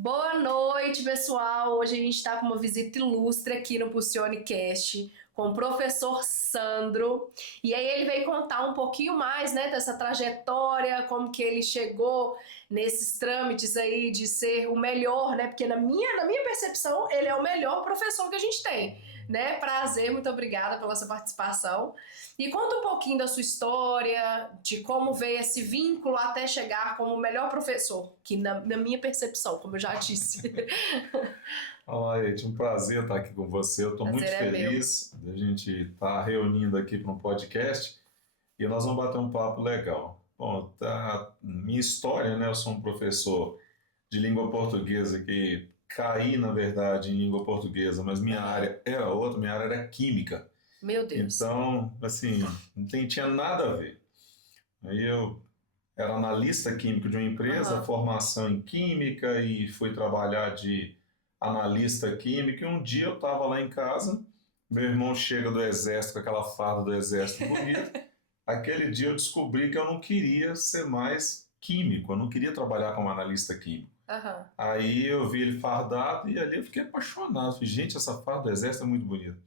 Boa noite, pessoal. Hoje a gente está com uma visita ilustre aqui no PulsioneCast com o professor Sandro. E aí ele veio contar um pouquinho mais, né, dessa trajetória, como que ele chegou nesses trâmites aí de ser o melhor, né? Porque na minha percepção, ele é o melhor professor que a gente tem, né? Prazer, muito obrigada pela sua participação. E conta um pouquinho da sua história, de como veio esse vínculo até chegar como o melhor professor, que na minha percepção, como eu já disse. Olá, gente, um prazer estar aqui com você. Eu estou muito Prazer é meu. feliz da gente estar reunindo aqui para um podcast e nós vamos bater um papo legal. Bom, minha história, né? Eu sou um professor de língua portuguesa que caí, na verdade, em língua portuguesa, mas minha Aham. área era outra, minha área era química. Meu Deus. Então, assim, tinha nada a ver. Aí eu era analista químico de uma empresa, Aham. formação em química e fui trabalhar de analista químico. E um dia eu estava lá em casa, meu irmão chega do exército com aquela farda do exército bonita. Aquele dia eu descobri que eu não queria ser mais químico, eu não queria trabalhar como analista químico. Aham. Aí eu vi ele fardado e ali eu fiquei apaixonado. Falei, gente, essa farda do exército é muito bonita.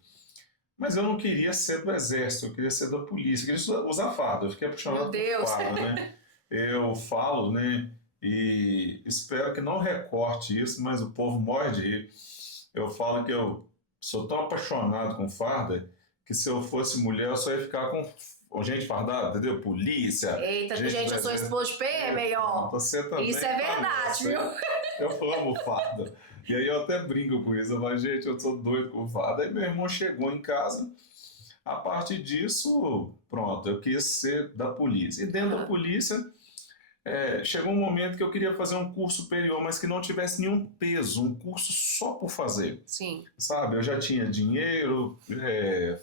Mas eu não queria ser do exército, eu queria ser da polícia, eu queria usar farda, eu fiquei Meu apaixonado por Deus. farda, né? Eu falo, né, e espero que não recorte isso, mas o povo morre de rir. Eu falo que eu sou tão apaixonado com farda que se eu fosse mulher eu só ia ficar com gente fardada, entendeu? Polícia, Eita, gente do gente, eu sou exército. esposa de PM, Pronto, ó. você Isso também é tá verdade, nessa, viu? hein? Eu amo farda. E aí eu até brinco com isso, mas gente, eu sou doido com farda. Aí meu irmão chegou em casa, a partir disso, pronto, eu quis ser da polícia. E dentro da Aham. polícia, chegou um momento que eu queria fazer um curso superior, mas que não tivesse nenhum peso, um curso só por fazer. Sim. Sabe, eu já tinha dinheiro,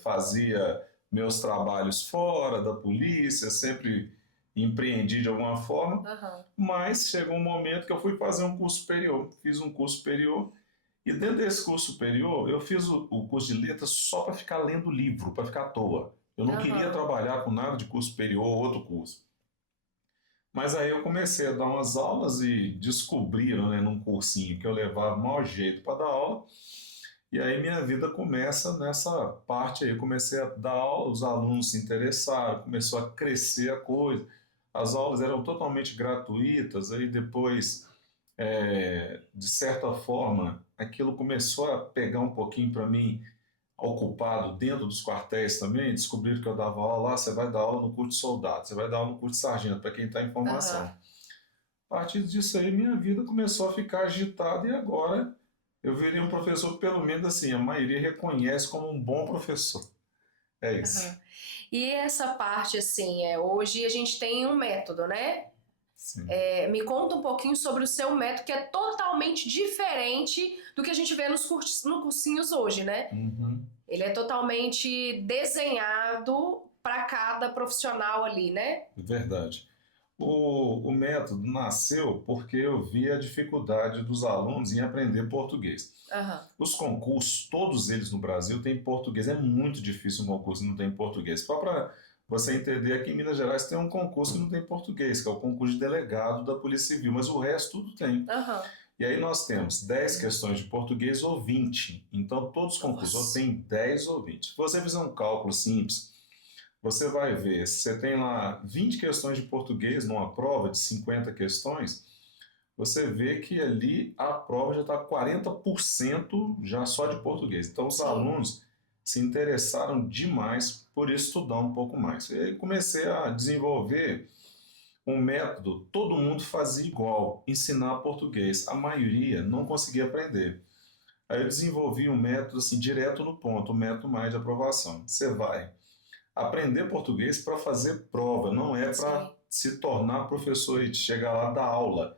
fazia meus trabalhos fora da polícia, sempre empreendi de alguma forma, Aham. mas chegou um momento que eu fui fazer um curso superior. Fiz um curso superior e dentro desse curso superior, eu fiz o curso de letras só para ficar lendo livro, para ficar à toa. Eu não queria Aham. trabalhar com nada de curso superior ou outro curso. Mas aí eu comecei a dar umas aulas e descobriram, né, num cursinho que eu levava mau jeito para dar aula. E aí minha vida começa nessa parte aí. Eu comecei a dar aula, os alunos se interessaram, começou a crescer a coisa. As aulas eram totalmente gratuitas, aí depois de certa forma, aquilo começou a pegar um pouquinho para mim, ocupado dentro dos quartéis também. Descobriram que eu dava aula lá. Você vai dar aula no curso de soldado, você vai dar aula no curso de sargento, para quem está em formação. Aham. A partir disso aí, minha vida começou a ficar agitada e agora eu virei um professor que, pelo menos assim, a maioria reconhece como um bom professor. É isso. Aham. E essa parte, assim, hoje a gente tem um método, né? Sim. Me conta um pouquinho sobre o seu método, que é totalmente diferente do que a gente vê nos cursinhos hoje, né? Uhum. Ele é totalmente desenhado para cada profissional ali, né? Verdade. O método nasceu porque eu vi a dificuldade dos alunos em aprender português. Aham. Os concursos, todos eles no Brasil, têm português. É muito difícil um concurso que não tem português. Só para você entender, aqui em Minas Gerais tem um concurso que não tem português, que é o concurso de delegado da Polícia Civil, mas o resto tudo tem. Aham. E aí nós temos 10 questões de português ou 20. Então todos os concursos ou Nossa. tem 10 ou 20. Se você fizer um cálculo simples, você vai ver, se você tem lá 20 questões de português numa prova de 50 questões, você vê que ali a prova já está 40% já só de português. Então os Sim. alunos se interessaram demais por estudar um pouco mais. E aí comecei a desenvolver um método, todo mundo fazia igual, ensinar português. A maioria não conseguia aprender. Aí eu desenvolvi um método assim direto no ponto, o método mais de aprovação. Você vai aprender português para fazer prova, não é para Sim. se tornar professor e chegar lá dar aula.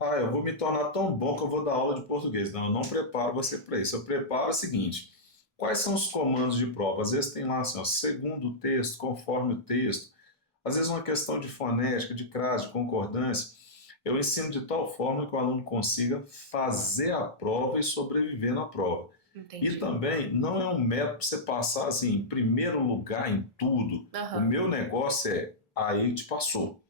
Ah, eu vou me tornar tão bom que eu vou dar aula de português. Não, eu não preparo você para isso. Eu preparo o seguinte: quais são os comandos de prova? Às vezes tem lá assim, ó, segundo o texto, conforme o texto. Às vezes uma questão de fonética, de crase, de concordância. Eu ensino de tal forma que o aluno consiga fazer a prova e sobreviver na prova. E Entendi. também não é um método para você passar assim, em primeiro lugar em tudo. O Aham. meu negócio é aí te passou.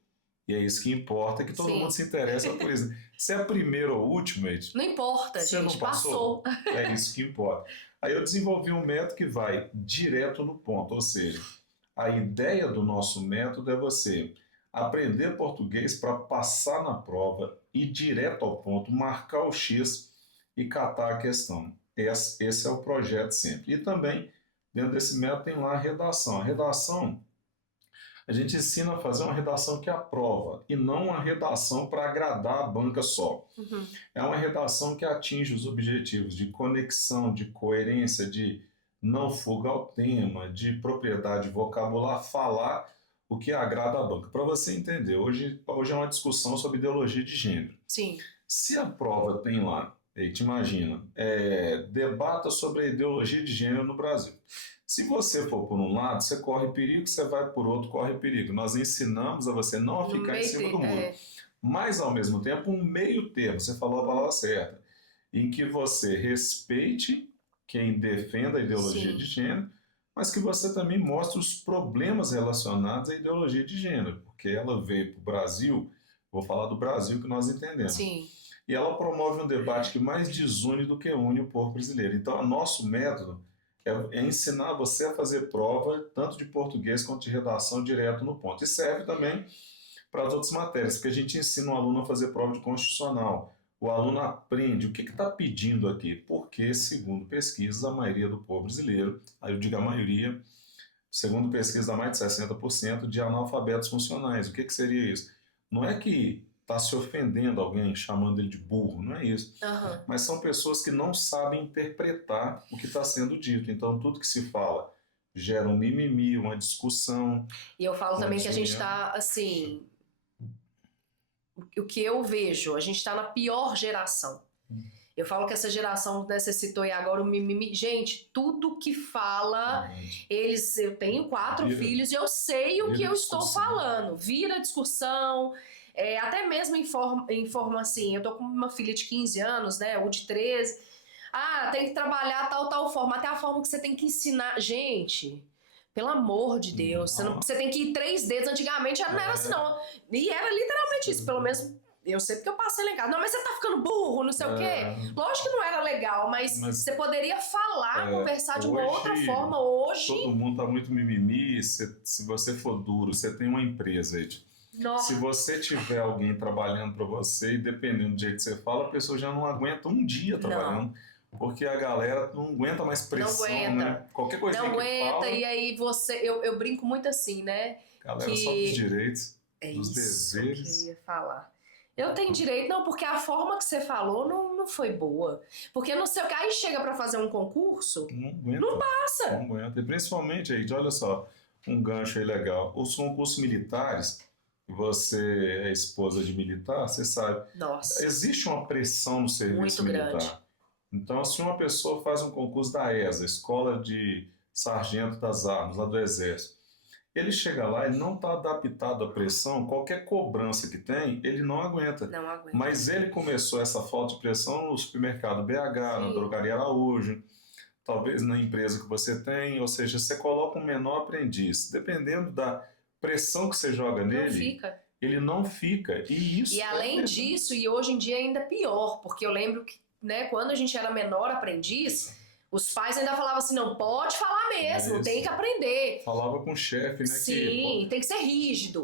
E é isso que importa, que todo Sim. mundo se interessa por isso. Se é primeiro ou último, Não importa, você gente, não passou. passou. É isso que importa. Aí eu desenvolvi um método que vai direto no ponto, ou seja, a ideia do nosso método é você aprender português para passar na prova, ir direto ao ponto, marcar o X e catar a questão. Esse é o projeto sempre. E também, dentro desse método, tem lá a redação. A redação, a gente ensina a fazer uma redação que aprova, e não uma redação para agradar a banca só. Uhum. É uma redação que atinge os objetivos de conexão, de coerência, de não fuga ao tema, de propriedade vocabular, falar o que agrada à banca. Para você entender, hoje é uma discussão sobre ideologia de gênero. Sim. Se a prova tem lá, te imagina, debata sobre a ideologia de gênero no Brasil. Se você for por um lado, você corre perigo, você vai por outro, corre perigo. Nós ensinamos a você não a No ficar em meio cima do muro. é. Mas, ao mesmo tempo, um meio termo, você falou a palavra certa, em que você respeite quem defenda a ideologia Sim. de gênero, mas que você também mostre os problemas relacionados à ideologia de gênero, porque ela veio para o Brasil, vou falar do Brasil que nós entendemos, Sim. e ela promove um debate que mais desune do que une o povo brasileiro. Então, o nosso método é ensinar você a fazer prova, tanto de português quanto de redação, direto no ponto. E serve também para as outras matérias, porque a gente ensina o aluno a fazer prova de constitucional. O aluno aprende o que está pedindo aqui, porque, segundo pesquisas, a maioria do povo brasileiro, aí eu digo a maioria, segundo pesquisas, dá mais de 60% de analfabetos funcionais. O que seria isso? Não é que está se ofendendo alguém, chamando ele de burro, não é isso. Uhum. Mas são pessoas que não sabem interpretar o que está sendo dito. Então, tudo que se fala gera um mimimi, uma discussão. E eu falo também que a gente está, assim, o que eu vejo, a gente está na pior geração. Eu falo que essa geração, né, você citou aí agora o mimimi. Gente, tudo que fala, eu tenho 4 filhos e eu sei o que eu estou falando. Vira discussão, até mesmo informa assim, eu tô com uma filha de 15 anos, né, ou de 13. Ah, tem que trabalhar tal forma, até a forma que você tem que ensinar. Gente, pelo amor de Deus, você tem que ir 3 dedos. Antigamente não era assim, não. E era literalmente isso, pelo menos eu sei porque eu passei lá em casa. Não, mas você tá ficando burro, não sei o quê. Lógico que não era legal, mas você poderia falar, conversar de uma outra forma hoje. Todo mundo tá muito mimimi. Se você for duro, você tem uma empresa aí. Se você tiver alguém trabalhando para você e dependendo do jeito que você fala, a pessoa já não aguenta um dia trabalhando. Porque a galera não aguenta mais pressão, não aguenta, né? Qualquer coisa não que aguenta, fala, e aí eu brinco muito assim, né? A galera só dos direitos, dos desejos. deveres. Que eu ia falar. Eu tenho direito, não, porque a forma que você falou não foi boa. Porque não sei o que, aí chega pra fazer um concurso, não passa. Não aguenta. E principalmente, aí, olha só, um gancho aí legal. Os concursos militares, você é esposa de militar, você sabe. Nossa. Existe uma pressão no serviço muito militar. Grande. Então, se uma pessoa faz um concurso da ESA, Escola de Sargento das Armas, lá do Exército, ele chega lá, ele não está adaptado à pressão, qualquer cobrança que tem, ele não aguenta. Não aguenta. Mas ele começou essa falta de pressão no supermercado BH, na Drogaria Araújo, talvez na empresa que você tem, ou seja, você coloca um menor aprendiz. Dependendo da pressão que você joga nele, ele não fica. E além disso, e hoje em dia ainda pior, porque eu lembro que, né, quando a gente era menor aprendiz, os pais ainda falavam assim, não, pode falar mesmo, tem que aprender. Falava com o chefe, né? Sim, tem que ser rígido.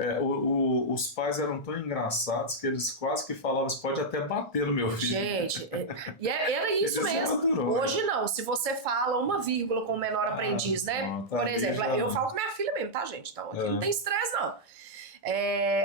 Os pais eram tão engraçados que eles quase que falavam, você pode até bater no meu filho. Gente, e era isso mesmo. Hoje não, se você fala uma vírgula com o menor aprendiz, né? Por exemplo, eu falo com minha filha mesmo, tá, gente? Então aqui não tem estresse, não.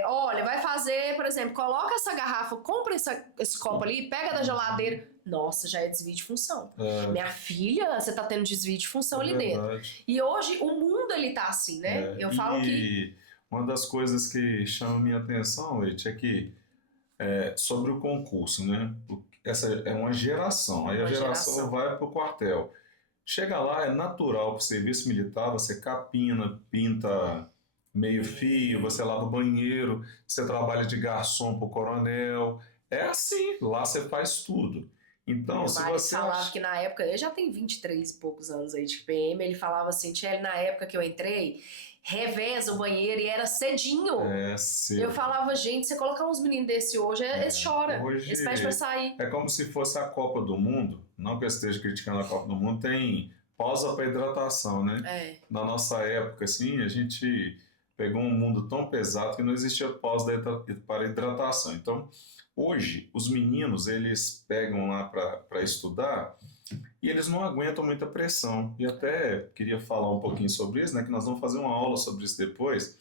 Olha, vai fazer, por exemplo, coloca essa garrafa, compra esse copo ali, pega da geladeira. Nossa, já é desvio de função. Minha filha, você tá tendo desvio de função ali dentro. E hoje o mundo ele tá assim, né? Eu falo que uma das coisas que chama minha atenção, Leite, é que sobre o concurso, né? Essa é uma geração. Aí a geração vai pro quartel. Chega lá, é natural pro serviço militar, você capina, pinta meio fio, você lava o banheiro, você trabalha de garçom pro coronel. É assim, lá você faz tudo. Então, se você falava que na época, ele já tem 23 e poucos anos aí de PM, ele falava assim, Tchelle, na época que eu entrei, reveza o banheiro e era cedinho. É cedo. Eu falava, gente, você colocar uns meninos desse hoje, eles choram. Hoje Eles pedem pra sair. é como se fosse a Copa do Mundo. Não que eu esteja criticando a Copa do Mundo, tem pausa para hidratação, né? É, Na nossa época, assim, a gente pegou um mundo tão pesado que não existia pausa para hidratação. Então, hoje, os meninos, eles pegam lá para estudar e eles não aguentam muita pressão. E até queria falar um pouquinho sobre isso, né? Que nós vamos fazer uma aula sobre isso depois,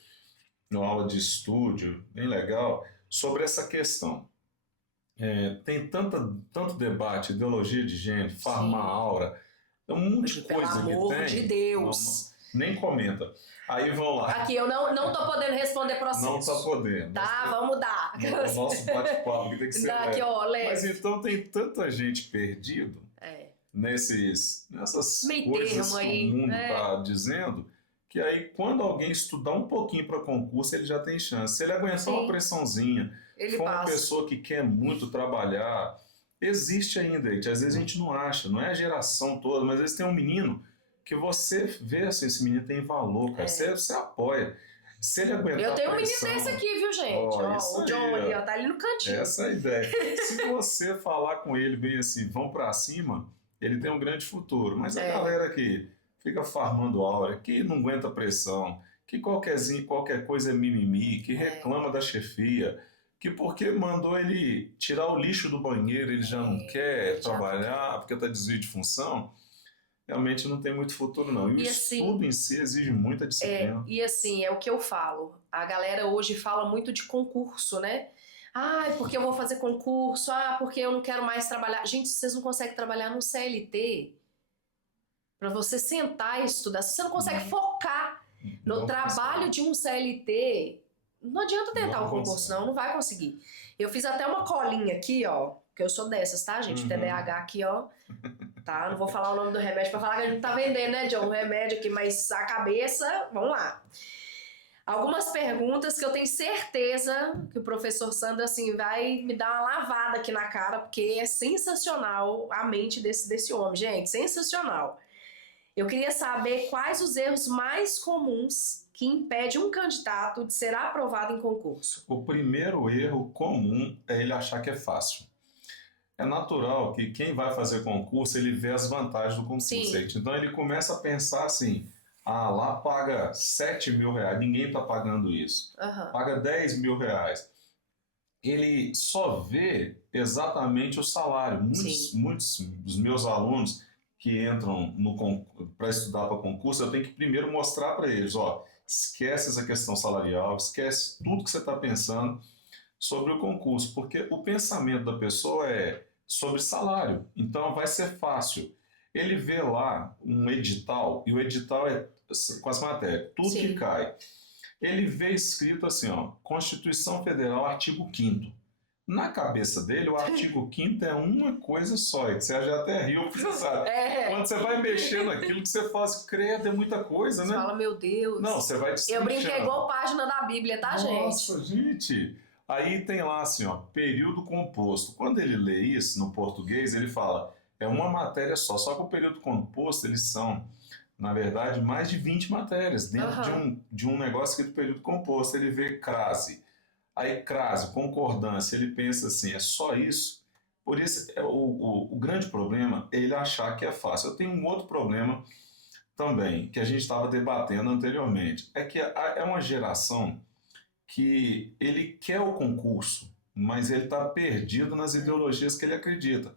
uma aula de estúdio, bem legal, sobre essa questão. Tem tanto debate, ideologia de gênero, sim. farma-aura, é um monte de Pelo coisa que amor tem. de Deus. Nem comenta. Aí vão lá. Aqui, eu não tô podendo responder processo. Não tá podendo. Tá, vamos dar. O nosso bate-papo tem que ser Aqui, leve. ó, leve. Mas então tem tanta gente perdido É. nessas Meio coisas termo que aí, o mundo né? tá dizendo, que aí quando alguém estudar um pouquinho para concurso, ele já tem chance. Se ele aguentar Sim. uma pressãozinha, Ele for uma passa. pessoa que quer muito trabalhar, existe ainda, gente. Às vezes a gente não acha, não é a geração toda, mas às vezes tem um menino que você vê assim, esse menino tem valor, cara. Você apoia. Se ele aguentar Eu tenho um menino pressão, desse aqui, viu, gente? ó, isso O aí, John ó. ali, ó, tá ali no cantinho. Essa é a ideia. Se você falar com ele bem assim, vão pra cima, ele tem um grande futuro. Mas a galera que fica farmando aura, que não aguenta pressão, que qualquer coisa é mimimi, que reclama da chefia, que porque mandou ele tirar o lixo do banheiro, ele já não quer trabalhar, porque tá desvio de função, realmente não tem muito futuro não. E o estudo em si exige muita disciplina. E assim, é o que eu falo. A galera hoje fala muito de concurso, né? Ah, porque eu vou fazer concurso, porque eu não quero mais trabalhar. Gente, vocês não conseguem trabalhar no CLT para você sentar e estudar. Se você não consegue focar no trabalho de um CLT, não adianta tentar um concurso, não vai conseguir. Eu fiz até uma colinha aqui, ó, que eu sou dessas, tá, gente? TDAH aqui, ó. Tá? Não vou falar o nome do remédio pra falar que a gente não tá vendendo, né, John? O remédio aqui, mas a cabeça, vamos lá. Algumas perguntas que eu tenho certeza que o professor Sandro, assim, vai me dar uma lavada aqui na cara, porque é sensacional a mente desse homem, gente, sensacional. Eu queria saber quais os erros mais comuns que impedem um candidato de ser aprovado em concurso. O primeiro erro comum é ele achar que é fácil. É natural que quem vai fazer concurso, ele vê as vantagens do concurso. Então ele começa a pensar assim, lá paga 7 mil reais, ninguém está pagando isso. Paga 10 mil reais. Ele só vê exatamente o salário. Muitos dos meus alunos que entram para estudar para concurso, eu tenho que primeiro mostrar para eles, esquece essa questão salarial, esquece tudo que você está pensando sobre o concurso, porque o pensamento da pessoa é sobre salário, então vai ser fácil. Ele vê lá um edital, e o edital é com as matérias, tudo que cai. Ele vê escrito assim, Constituição Federal, artigo 5º. Na cabeça dele, o artigo 5º é uma coisa só, e você já até riu, porque você sabe. Quando você vai mexer naquilo que você faz, credo, é muita coisa, né? Você fala, meu Deus. Não, você vai Eu brinquei igual página da Bíblia, tá, gente? Nossa, gente! Aí tem lá assim, período composto. Quando ele lê isso no português, ele fala, é uma matéria só que o período composto, eles são, na verdade, mais de 20 matérias dentro de um negócio que é do período composto. Ele vê crase. Aí crase, concordância, ele pensa assim, é só isso? Por isso, o grande problema é ele achar que é fácil. Eu tenho um outro problema também, que a gente estava debatendo anteriormente, é que é uma geração que ele quer o concurso, mas ele está perdido nas ideologias que ele acredita.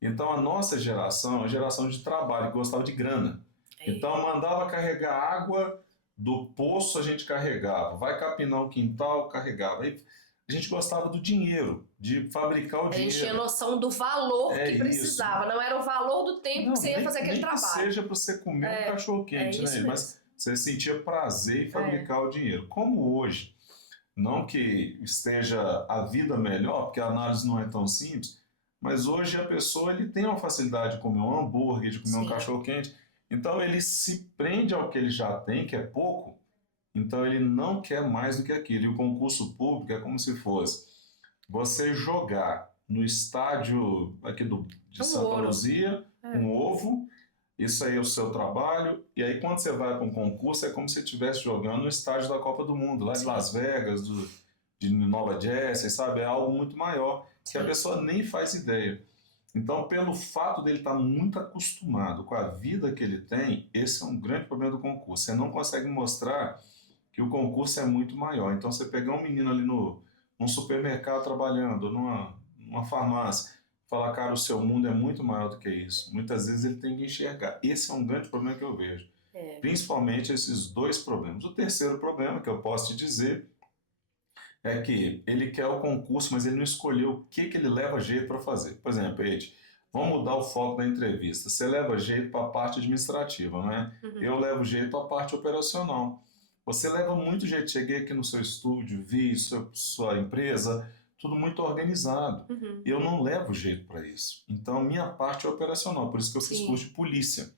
Então a nossa geração é uma geração de trabalho, que gostava de grana. Então mandava carregar água do poço, a gente carregava. Vai capinar o quintal, carregava. Aí a gente gostava do dinheiro, de fabricar o dinheiro. A gente tinha noção do valor que precisava, não era o valor do tempo que você ia fazer aquele trabalho. Que seja para você comer um cachorro-quente, né? Mas você sentia prazer em fabricar o dinheiro. Como hoje, não que esteja a vida melhor, porque a análise não é tão simples, mas hoje a pessoa ele tem uma facilidade de comer um hambúrguer, de comer um cachorro-quente, então ele se prende ao que ele já tem, que é pouco, então ele não quer mais do que aquilo. E o concurso público é como se fosse você jogar no estádio aqui de Santa Luzia um ovo, Isso aí é o seu trabalho, e aí quando você vai para um concurso é como se você estivesse jogando no estádio da Copa do Mundo, lá de Sim, Las Vegas, de Nova Jersey, sabe? É algo muito maior, que a sim. pessoa nem faz ideia. Então, pelo fato dele estar muito acostumado com a vida que ele tem, esse é um grande problema do concurso. Você não consegue mostrar que o concurso é muito maior. Então, você pegar um menino ali num supermercado trabalhando, numa farmácia, falar, cara, o seu mundo é muito maior do que isso. Muitas vezes ele tem que enxergar. Esse é um grande problema que eu vejo. É. Principalmente esses dois problemas. O terceiro problema que eu posso te dizer é que ele quer o concurso, mas ele não escolheu o que ele leva jeito para fazer. Por exemplo, Ed, vamos mudar o foco da entrevista. Você leva jeito para a parte administrativa, não é? Uhum, Eu levo jeito à parte operacional. Você leva muito jeito. Cheguei aqui no seu estúdio, vi sua empresa, tudo muito organizado. uhum. Eu não levo jeito para isso. Então, minha parte é operacional, por isso que eu fiz curso Sim. de polícia.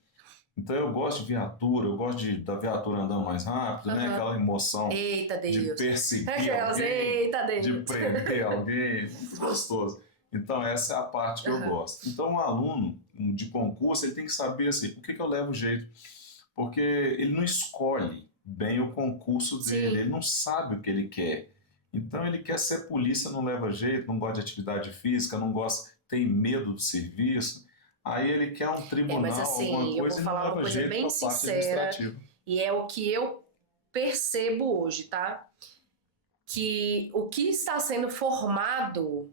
Então, eu gosto de viatura, eu gosto da viatura andando mais rápido, né? Aham. Aquela emoção Eita de Deus. perseguir Aquelas, alguém, eita de Deus. prender alguém, muito gostoso. Então, essa é a parte que eu Aham. gosto. Então, um aluno de concurso, ele tem que saber assim, o que eu levo jeito? Porque ele não escolhe bem o concurso dele, ele Sim. não sabe o que ele quer. Então, ele quer ser polícia, não leva jeito, não gosta de atividade física, não gosta, tem medo do serviço. Aí ele quer um É, mas tribunal, alguma assim, eu vou coisa, e não falar uma leva coisa jeito bem para a parte sincera, administrativa. e é o que eu percebo hoje, tá? Que o que está sendo formado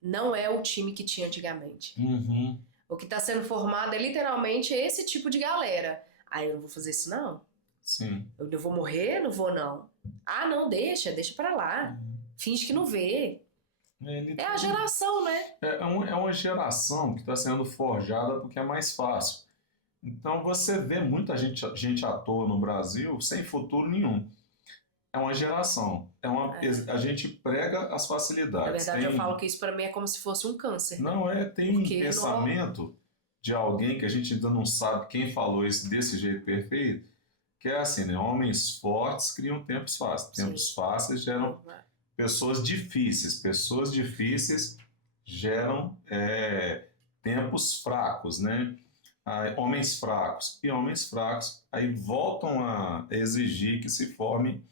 não é o time que tinha antigamente. Uhum, O que está sendo formado é literalmente esse tipo de galera. Ah, eu não vou fazer isso, não. sim. Eu não vou morrer? Não vou, não. Ah, não, deixa pra lá. Uhum. Finge que não vê. Ele, É a ele geração, né? é uma geração que está sendo forjada porque é mais fácil. Então você vê muita gente à toa no Brasil sem futuro nenhum. É uma geração. É. A gente prega as Na facilidades. verdade, eu falo que isso pra mim é como se fosse um câncer, né? Tem um Porque, pensamento de alguém que a gente ainda não sabe quem falou isso desse jeito perfeito, que é assim, né? Homens fortes criam tempos fáceis. sim. Tempos fáceis geram pessoas difíceis. Pessoas difíceis geram tempos fracos, né? Homens fracos. E homens fracos aí voltam a exigir que se forme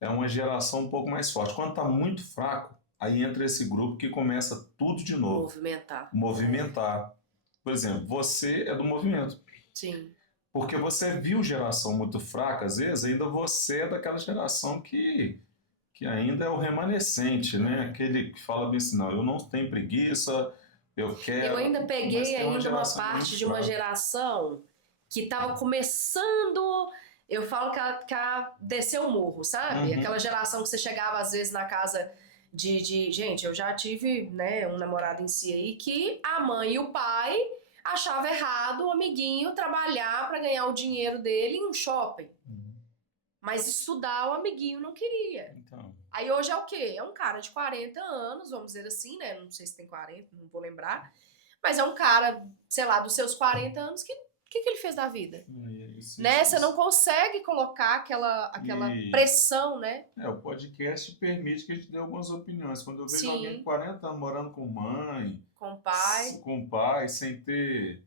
uma geração um pouco mais forte. Quando está muito fraco, aí entra esse grupo que começa tudo de novo, Movimentar. É. movimentar. Por exemplo, você é do movimento. Sim. Porque você viu geração muito fraca, às vezes, ainda você é daquela geração que ainda é o remanescente, né? Uhum. Aquele que fala bem assim, não, eu não tenho preguiça, eu Eu quero, ainda mas peguei tem uma ainda uma geração muito parte de uma fraca. geração que estava começando, eu falo que a desceu o morro, sabe? Aquela Uhum, geração que você chegava às vezes na casa gente, eu já tive, né, um namorado em si aí que a mãe e o pai achavam errado o amiguinho trabalhar para ganhar o dinheiro dele em um shopping, uhum. mas estudar o amiguinho não queria. Então, Aí hoje é o quê? É um cara de 40 anos, vamos dizer assim, né? Não sei se tem 40, não vou lembrar. Mas é um cara, sei lá, dos seus 40 anos, que ele fez da vida? Né? Você não consegue colocar aquela e pressão, né? o podcast permite que a gente dê algumas opiniões. Quando eu vejo alguém de Sim, 40 anos morando com mãe, com o pai, com pai, sem ter,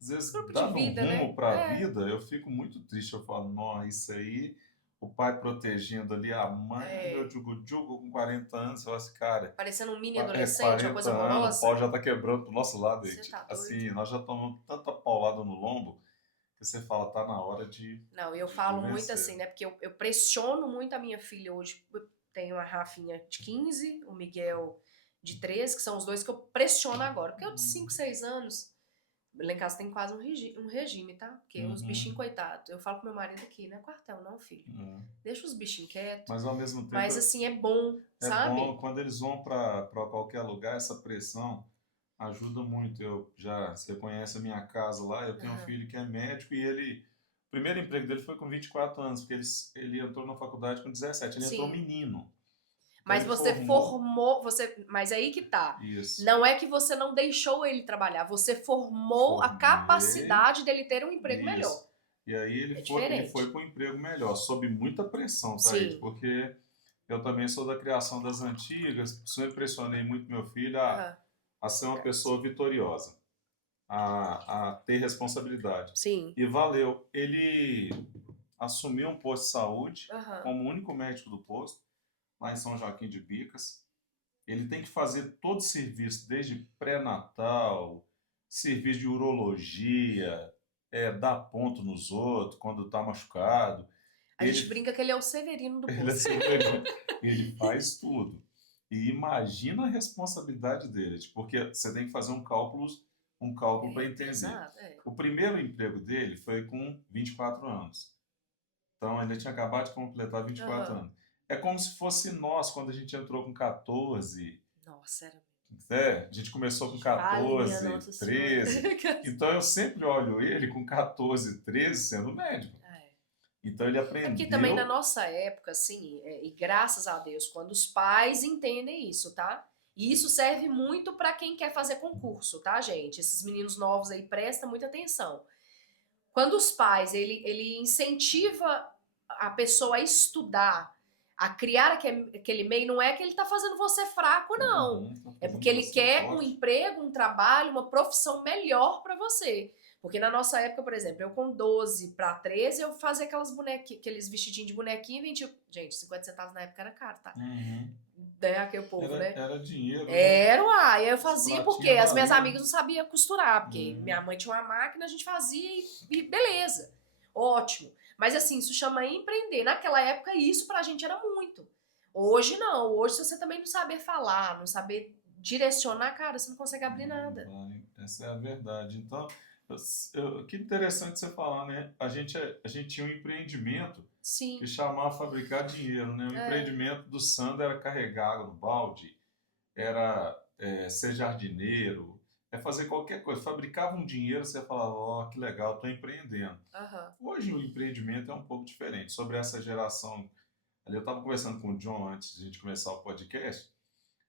às vezes, grupo de dado um vida, né? rumo para a É, vida, eu fico muito triste. Eu falo, nossa, isso aí, o pai protegendo ali a mãe, meu é. jugo com 40 anos, eu falo assim, cara, Parecendo um mini adolescente, uma 40 coisa anos, o pau horrorosa. já tá quebrando pro nosso lado, Você gente. tá doido? Assim, nós já tomamos tanta paulada no lombo que você fala, tá na hora Não, eu de falo muito assim, vencer. né? Porque eu pressiono muito a minha filha hoje. Eu tenho a Rafinha de 15, o Miguel de 13, que são os dois que eu pressiono agora. Porque eu de 5, 6 anos, lá em casa tem quase um regime, tá? Porque os bichinhos, Uhum, coitados, eu falo pro meu marido aqui, não é quartel, não, filho. uhum. Deixa os bichinhos quietos. Mas ao mesmo tempo Mas assim, é bom, é bom sabe? quando eles vão para qualquer lugar, essa pressão ajuda muito. Você conhece a minha casa lá, eu tenho um Aham. filho que é médico e o primeiro emprego dele foi com 24 anos, porque ele entrou na faculdade com 17, ele entrou Sim. menino. Então Mas ele você formou formou, mas aí que tá. isso, Não é que você não deixou ele trabalhar, você formou a formei capacidade dele ter um emprego melhor. isso. E aí É ele foi diferente. para um emprego melhor, sob muita pressão, Thaís, Sim. porque eu também sou da criação das antigas, sempre pressionei muito meu filho Aham. a ser uma pessoa vitoriosa. a ter responsabilidade. Sim. E valeu. Ele assumiu um posto de saúde Aham. como o único médico do posto, lá em São Joaquim de Bicas. Ele tem que fazer todo o serviço, desde pré-natal, serviço de urologia, dar ponto nos outros quando está machucado. A gente Ele, brinca que ele é o Severino do ele, é posto. super- ele faz tudo. E imagina a responsabilidade dele, porque você tem que fazer um cálculo para entender. Pesado, O primeiro emprego dele foi com 24 anos. Então ele tinha acabado de completar 24 Aham. anos. É como se fosse nós quando a gente entrou com 14. Nossa, era. A gente começou com Vale, minha 14, Nossa Senhora. 13. Então eu sempre olho ele com 14, 13 sendo médico. É. Então ele É porque também na aprendeu. nossa época, assim, e graças a Deus, quando os pais entendem isso, tá? E isso serve muito pra quem quer fazer concurso, tá, gente? Esses meninos novos aí, presta muita atenção. Quando os pais, ele incentiva a pessoa a estudar, a criar aquele meio, não é que ele tá fazendo você fraco, não. Uhum, tá É fazendo porque ele você quer um forte. emprego, um trabalho, uma profissão melhor pra você. Porque na nossa época, por exemplo, eu com 12 pra 13, eu fazia aquelas bonequinhas, aqueles vestidinhos de bonequinha e vendia. Gente, 50 centavos na época era caro, tá? Uhum. Né, aquele povo, né? Era dinheiro, né? Era, uai. Eu As fazia porque pratinhas as minhas valiam. amigas não sabiam costurar, porque Uhum. minha mãe tinha uma máquina, a gente fazia e beleza. Ótimo. Mas assim, isso chama empreender. Naquela época, isso pra gente era muito. Hoje não. Hoje, se você também não saber falar, não saber direcionar, cara, você não consegue abrir Não nada. vai. Essa é a verdade. Então, que interessante você falar, né? A gente tinha um empreendimento que Sim. chamava Fabricar Dinheiro, né? O É. empreendimento do Sandro era carregar água no balde, era ser jardineiro, fazer qualquer coisa. Fabricava um dinheiro, você falava, ó, que legal, estou empreendendo. Aham. Hoje o empreendimento é um pouco diferente. Sobre essa geração, ali eu estava conversando com o John antes de a gente começar o podcast,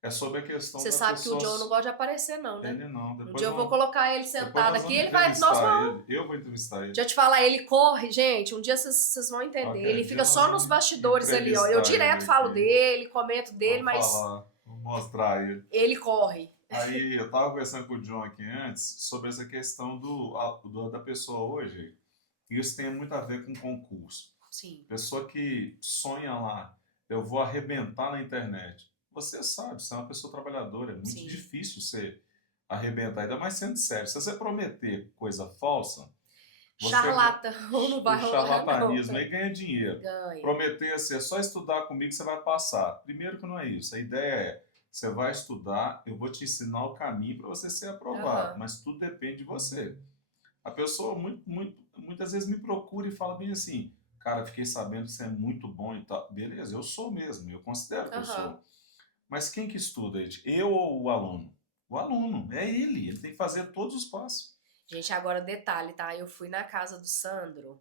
é sobre a questão Você da sabe que o pessoa. John não gosta de aparecer, não, né? Ele não, Um depois dia eu vou nós, colocar ele depois sentado nós aqui, vamos ele vai. Nós entrevistar vamos. ele. Eu vou entrevistar ele. Já te falar, ele corre, gente. Um dia vocês vão entender. Qualquer Ele dia fica nós só nos vamos bastidores ali, ó. Eu entrevistar ele direto falo aqui. dele, comento dele, Vamos mas falar, vamos mostrar ele. ele corre. Aí eu estava conversando com o John aqui antes sobre essa questão da pessoa hoje. Isso tem muito a ver com concurso. Sim, Pessoa que sonha lá, eu vou arrebentar na internet. Você sabe, você é uma pessoa trabalhadora, é muito sim. difícil você arrebentar, ainda mais sendo sério. Se você prometer coisa falsa, você Charlatão não o vai rolar, não. charlatanismo aí ganha dinheiro. Ganha. Prometer assim, é só estudar comigo que você vai passar. Primeiro que não é isso. A ideia é, você vai estudar, eu vou te ensinar o caminho para você ser aprovado, Aham. mas tudo depende de você. A pessoa muitas vezes me procura e fala bem assim, cara, fiquei sabendo que você é muito bom e tal. Beleza, eu sou mesmo, eu considero que eu Aham. sou. Mas quem que estuda, gente? Eu ou o aluno? O aluno, é ele tem que fazer todos os passos. Gente, agora detalhe, tá? Eu fui na casa do Sandro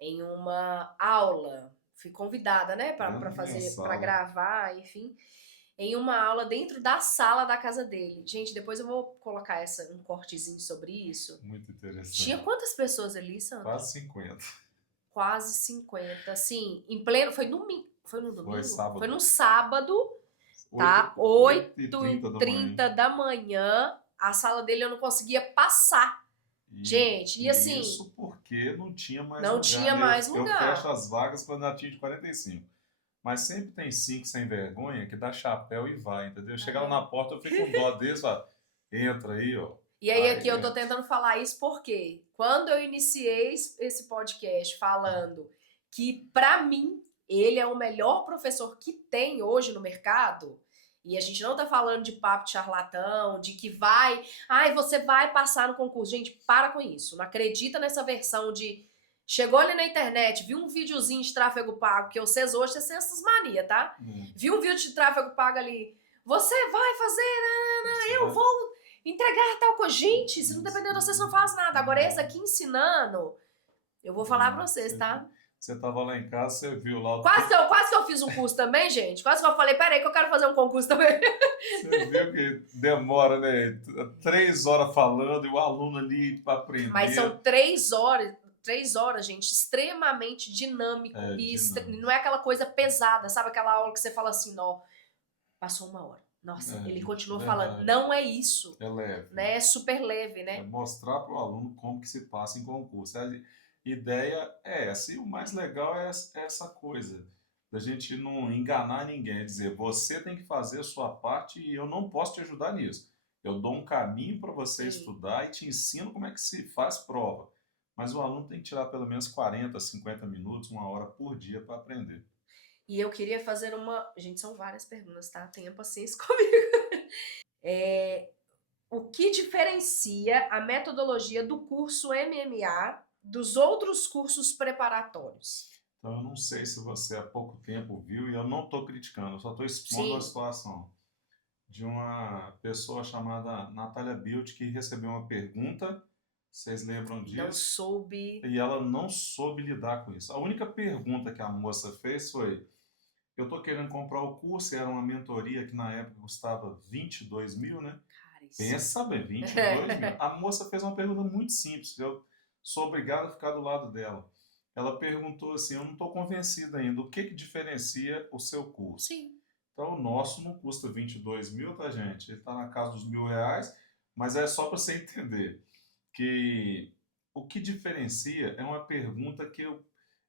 em uma aula. Fui convidada, né, Dentro pra da minha fazer, pra sala. gravar, enfim. Em uma aula dentro da sala da casa dele. Gente, depois eu vou colocar um cortezinho sobre isso. Muito Tinha interessante. quantas pessoas ali, Sandro? Quase 50. Quase 50. Assim, em pleno. Foi domingo. Foi no Foi domingo? Foi sábado. no sábado, 8 tá? 8h30 da manhã. 8h30 da manhã. A sala dele eu não conseguia passar. Gente, e E assim, isso porque não tinha mais não lugar, tinha né? mais Eu fecho lugar. as vagas quando atinge 45. Mas sempre tem 5 sem vergonha que dá chapéu e vai, entendeu? Chega lá É. na porta, eu fico com dó deles, fala, entra aí, ó. E aí aqui Aí eu tô entra. tentando falar isso porque quando eu iniciei esse podcast falando que pra mim ele é o melhor professor que tem hoje no mercado, e a gente não tá falando de papo de charlatão, de que ai, você vai passar no concurso. Gente, para com isso. Não acredita nessa versão de chegou ali na internet, viu um videozinho de tráfego pago, que vocês hoje têm essas manias, tá? Viu um vídeo de tráfego pago ali, você vai fazer, eu vou entregar tal coisa. Gente, se não depender de você, você não faz nada. Agora, esse aqui ensinando, eu vou falar pra vocês, tá? Você tava lá em casa, você viu lá o Quase que eu fiz um curso também, gente. Quase que eu falei, peraí que eu quero fazer um concurso também. Você viu que demora, né? 3 horas falando e o aluno ali para aprender. Mas são 3 horas, gente, extremamente dinâmico. É, E dinâmico. não é aquela coisa pesada, sabe? Aquela aula que você fala assim, ó, passou 1 hora. Nossa, ele É, continua falando, verdade. não é isso, É leve. né? É super leve, É né? mostrar para o aluno como que se passa em concurso. A ideia é essa. E o mais legal é essa coisa, da gente não enganar ninguém, é dizer, você tem que fazer a sua parte e eu não posso te ajudar nisso. Eu dou um caminho para você Sim. estudar e te ensino como é que se faz prova. Mas o aluno tem que tirar pelo menos 40, 50 minutos, 1 hora por dia para aprender. E eu queria fazer uma. Gente, são várias perguntas, tá? Tenha paciência comigo. O que diferencia a metodologia do curso MMA dos outros cursos preparatórios? Então, eu não sei se você há pouco tempo viu, e eu não estou criticando, eu só estou expondo a Sim, situação de uma pessoa chamada Natália Bilt que recebeu uma pergunta, vocês lembram e não disso? soube. E ela não soube lidar com isso. A única pergunta que a moça fez foi: eu estou querendo comprar o curso, era uma mentoria que na época custava 22 mil, né? Caríssimo. Pensa bem, 22 mil. A moça fez uma pergunta muito simples, eu sou obrigado a ficar do lado dela. Ela perguntou assim: eu não estou convencido ainda, o que que diferencia o seu curso? Sim. Então, o nosso não custa 22 mil, tá, gente? Ele está na casa dos R$ 1.000, mas é só para você entender que o que diferencia é uma pergunta que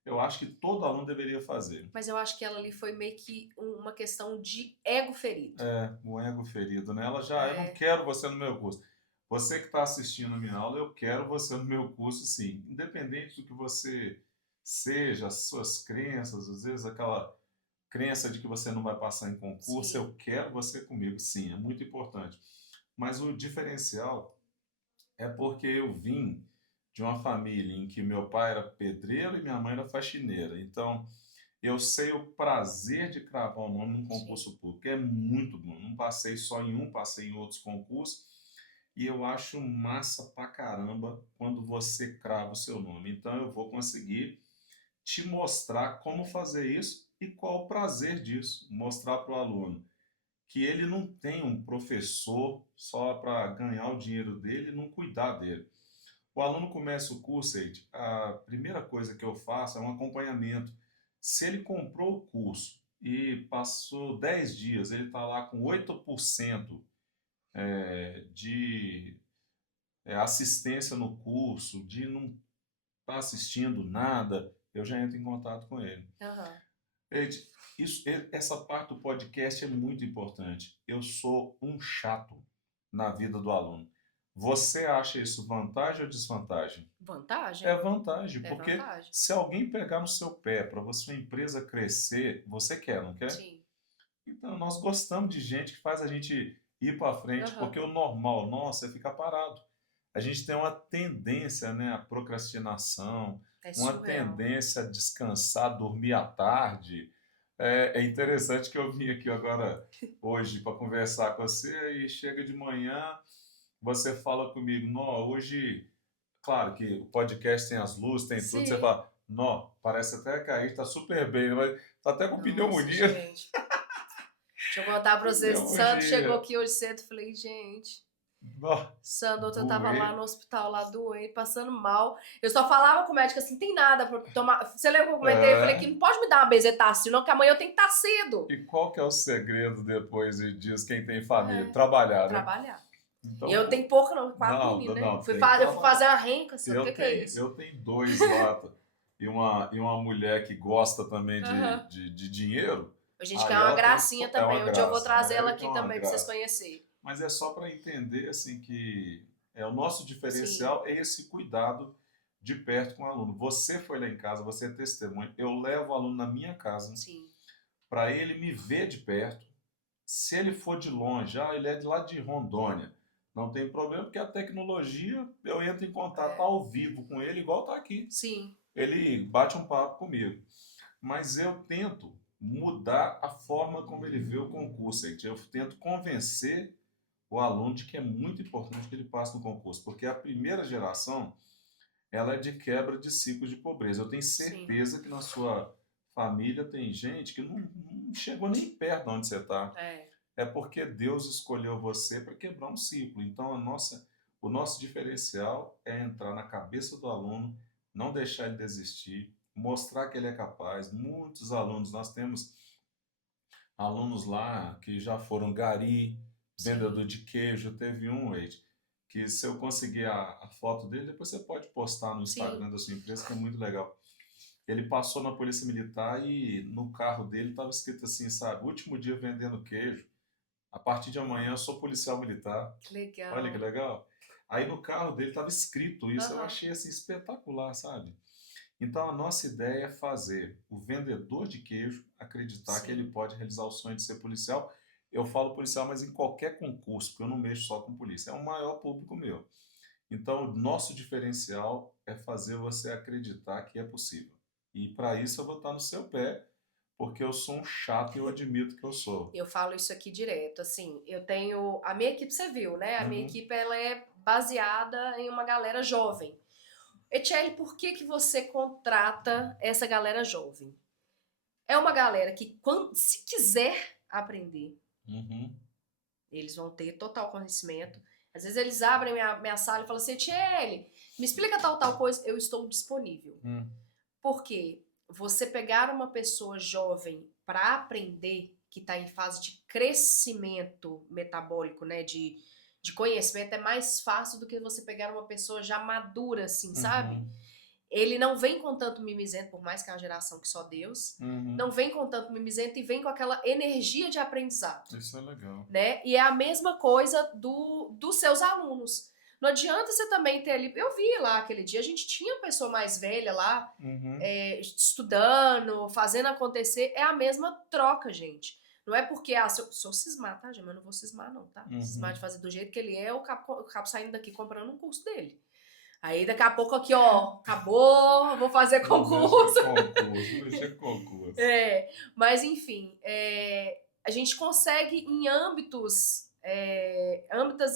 eu acho que todo aluno deveria fazer. Mas eu acho que ela ali foi meio que uma questão de ego ferido. É, o ego ferido, né? Ela já, eu não É, quero você no meu curso. Você que está assistindo a minha aula, eu quero você no meu curso, sim. Independente do que você seja, as suas crenças, às vezes aquela crença de que você não vai passar em concurso, sim. eu quero você comigo, sim, é muito importante. Mas o diferencial é porque eu vim de uma família em que meu pai era pedreiro e minha mãe era faxineira. Então, eu sei o prazer de cravar o nome num Sim. concurso público. É muito bom. Não passei só em um, passei em outros concursos. E eu acho massa pra caramba quando você crava o seu nome. Então, eu vou conseguir te mostrar como fazer isso e qual o prazer disso. Mostrar para o aluno que ele não tem um professor só para ganhar o dinheiro dele e não cuidar dele. O aluno começa o curso, Eide, a primeira coisa que eu faço é um acompanhamento. Se ele comprou o curso e passou 10 dias, ele está lá com 8% de assistência no curso, de não estar tá assistindo nada, eu já entro em contato com ele. Aham. Eide, essa parte do podcast é muito importante. Eu sou um chato na vida do aluno. Você acha isso vantagem ou desvantagem? É Vantagem. vantagem, É porque vantagem. se alguém pegar no seu pé para a sua empresa crescer, você quer, não quer? Sim. Então, nós gostamos de gente que faz a gente ir para frente, Aham. porque o normal nosso é ficar parado. A gente tem uma tendência, né, à procrastinação, É uma surreal. tendência a descansar, dormir à tarde. É interessante que eu vim aqui agora, hoje, para conversar com você, e chega de manhã, você fala comigo, não, hoje. Claro que o podcast tem as luzes, tem tudo. Você Sim. fala, nó, parece até que a gente tá super bem, mas tá até com Nossa, pneumonia. gente. Deixa eu contar pra vocês. Sandro chegou Pneumonia. aqui hoje cedo. Falei, gente. Nó, Sandro, ontem eu tava lá no doer. hospital, lá doente, passando mal. Eu só falava com o médico assim: tem nada pra tomar. Você lembra que eu comentei? Eu falei que É. não pode me dar uma bezetacil, não, que amanhã eu tenho que estar cedo. E qual que é o segredo depois disso, quem tem família? É, Trabalhar, né? trabalhar. E Então, eu tenho pouco, não, 4 não, meninos, né? não, tem que Eu fui fazer trabalhar. uma renca, Sandro. O que, que é isso? Eu tenho dois lá, e uma mulher que gosta também Aham. de dinheiro, A gente quer aí uma ela tem, gracinha é também. uma Um dia eu vou graça, trazer ela é aqui uma também pra vocês graça. conhecerem. Mas é só para entender assim que o nosso Sim, diferencial é esse cuidado de perto com o aluno. Você foi lá em casa, você é testemunha. Eu levo o aluno na minha casa sim, para ele me ver de perto. Se ele for de longe, ele é de lá de Rondônia, não tem problema porque a tecnologia eu entro em contato é, ao vivo com ele igual tá aqui. sim, Ele bate um papo comigo, mas eu tento mudar a forma como ele vê o concurso. Eu tento convencer o aluno de que é muito importante que ele passe no concurso, porque a primeira geração ela é de quebra de ciclos de pobreza. Eu tenho sim, certeza que na sua família tem gente que não chegou nem perto de onde você está. é. É porque Deus escolheu você para quebrar um ciclo. Então o nosso diferencial é entrar na cabeça do aluno, não deixar ele desistir, mostrar que ele é capaz. Muitos alunos, nós temos alunos lá que já foram gari, vendedor Sim, de queijo. Teve um, Eide, que se eu conseguir a foto dele, depois você pode postar no sim. Instagram da sua empresa, que é muito legal. Ele passou na Polícia Militar e no carro dele estava escrito assim, sabe? Último dia vendendo queijo. A partir de amanhã eu sou policial militar. Que Olha que legal. legal. Aí no carro dele estava escrito isso, eu Aham, achei assim espetacular, sabe? Então a nossa ideia é fazer o vendedor de queijo acreditar que ele sim. pode realizar o sonho de ser policial. Eu falo policial, mas em qualquer concurso, porque eu não mexo só com polícia. É o maior público meu. Então, o nosso diferencial é fazer você acreditar que é possível. E para isso eu vou estar no seu pé, porque eu sou um chato e eu admito que eu sou. Eu falo isso aqui direto, assim, eu tenho, a minha equipe você viu, né? A minha Uhum, equipe ela é baseada em uma galera jovem. Etiele, por que que você contrata essa galera jovem? É uma galera que, quando, se quiser aprender, uhum, eles vão ter total conhecimento. Às vezes eles abrem minha sala e falam assim, Etiele, me explica tal coisa, eu estou disponível. hum, Porque você pegar uma pessoa jovem para aprender, que está em fase de crescimento metabólico, né, de conhecimento, é mais fácil do que você pegar uma pessoa já madura, assim, sabe? uhum, Ele não vem com tanto mimizento, por mais que é uma geração que só Deus, uhum. não vem com tanto mimizento e vem com aquela energia de aprendizado, Isso é legal. né? E é a mesma coisa dos seus alunos. Não adianta você também ter ali. Eu vi lá aquele dia, a gente tinha uma pessoa mais velha lá, Uhum, estudando, fazendo acontecer. É a mesma troca, gente. Não é porque, se eu cismar, tá, gente? Mas eu não vou cismar, não, tá? Cismar uhum. de fazer do jeito que ele é, eu acabo saindo daqui comprando um curso dele. Aí daqui a pouco aqui, ó, acabou, vou fazer Não mexa concurso. com concurso, não mexa com concurso. Mas enfim, a gente consegue em âmbitos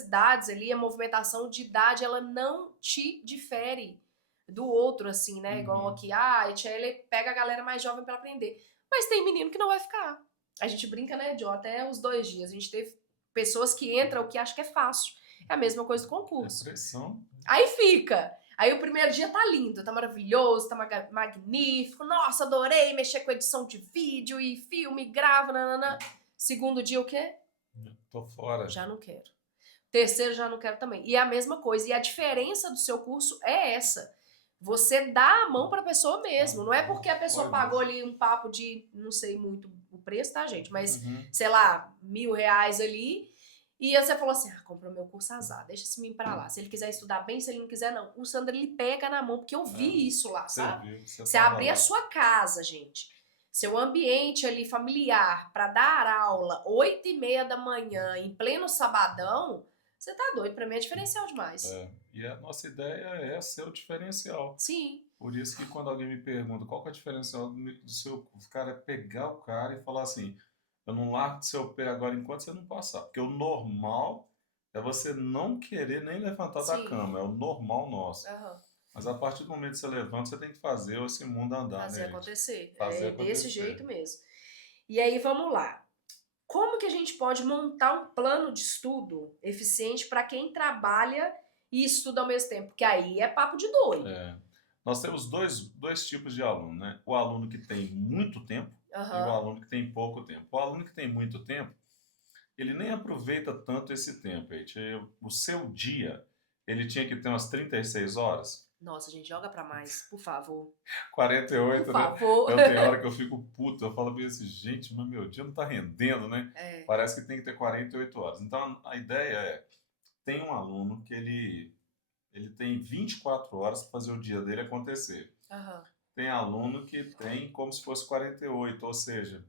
idades ali, a movimentação de idade, ela não te difere do outro, assim, né? Igual Uhum. aqui, a Etiele pega a galera mais jovem para aprender. Mas tem menino que não vai ficar. A gente brinca, né, John, até os 2 dias. A gente teve pessoas que entram o que acham que é fácil. É a mesma coisa do É concurso. pressão. Aí fica. Aí o primeiro dia tá lindo, tá maravilhoso, tá magnífico. Nossa, adorei mexer com edição de vídeo e filme, grava, nananã. Segundo dia o quê? Tô fora. Já não quero. Terceiro já não quero também. E é a mesma coisa. E a diferença do seu curso é essa. Você dá a mão pra pessoa mesmo. Não é porque a pessoa Olha pagou isso. ali um papo de, não sei muito o preço, tá, gente? Mas, Uhum. sei lá, R$ 1.000 ali. E aí você falou assim: comprou meu curso azar, deixa esse menino pra lá. Se ele quiser estudar bem, se ele não quiser, não. O Sandro, ele pega na mão, porque eu É, vi isso lá, você sabe? viu, você Você tava abrir a lá. sua casa, gente. Seu ambiente ali familiar pra dar aula 8h30 da manhã, em pleno sabadão, você tá doido, pra mim é diferencial demais. É. E a nossa ideia é ser o diferencial. Sim, Por isso que quando alguém me pergunta qual que é o diferencial do seu curso, cara, é pegar o cara e falar assim, eu não largo do seu pé agora enquanto você não passar. Porque o normal é você não querer nem levantar da sim. cama, é o normal nosso. Aham. Mas a partir do momento que você levanta, você tem que fazer esse mundo andar, Fazer né, gente? acontecer. Fazer É desse acontecer. jeito mesmo. E aí, vamos lá. Como que a gente pode montar um plano de estudo eficiente para quem trabalha e estuda ao mesmo tempo? Porque aí é papo de doido. É. Nós temos dois tipos de aluno, né? O aluno que tem muito tempo e o Aham. aluno que tem pouco tempo. O aluno que tem muito tempo, ele nem aproveita tanto esse tempo. Gente. O seu dia, ele tinha que ter umas 36 horas, Nossa, gente, joga pra mais, por favor. Por 48, né? favor. Eu tenho hora que eu fico puto, eu falo bem assim, gente, mas meu dia não tá rendendo, né? É. Parece que tem que ter 48 horas. Então a ideia é, tem um aluno que ele tem 24 horas para fazer o dia dele acontecer. Aham. Tem aluno que tem como se fosse 48, ou seja,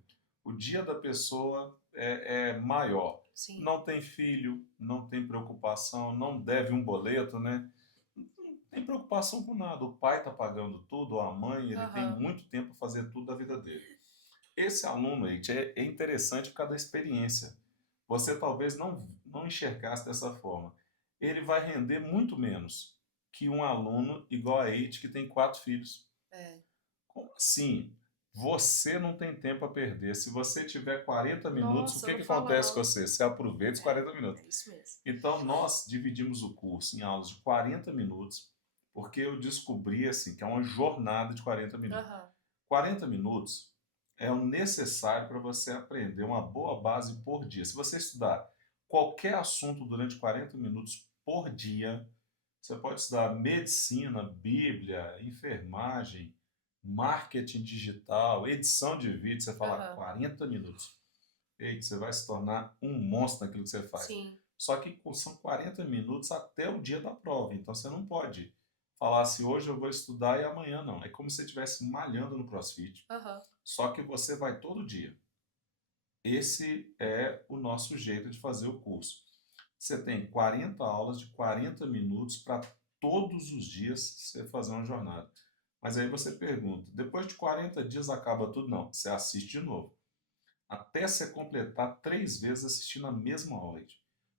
o dia da pessoa é maior. Sim. Não tem filho, não tem preocupação, não deve um boleto, né? Não tem preocupação com nada. O pai está pagando tudo, a mãe, ele tem Aham. muito tempo para fazer tudo da vida dele. Esse aluno, gente, é interessante por causa da experiência. Você talvez não enxergasse dessa forma. Ele vai render muito menos que um aluno igual a Eite que tem 4 filhos. É. Como assim? Você não tem tempo a perder. Se você tiver 40 minutos, o Nossa, que não que fala acontece com não. você? Você aproveita os 40 minutos. É isso mesmo. Então, nós dividimos o curso em aulas de 40 minutos, porque eu descobri assim que é uma jornada de 40 minutos. Aham. 40 minutos, é o necessário para você aprender uma boa base por dia. Se você estudar qualquer assunto durante 40 minutos por dia, você pode estudar medicina, Bíblia, enfermagem, marketing digital, edição de vídeo, você fala Aham. 40 minutos. Eita, você vai se tornar um monstro naquilo que você faz. Sim. Só que são 40 minutos até o dia da prova, então você não pode falar assim, hoje eu vou estudar e amanhã não. É como se você estivesse malhando no CrossFit, Aham. só que você vai todo dia. Esse é o nosso jeito de fazer o curso. Você tem 40 aulas de 40 minutos para todos os dias você fazer uma jornada. Mas aí você pergunta, depois de 40 dias acaba tudo? Não, você assiste de novo. Até você completar 3 vezes assistindo a mesma aula.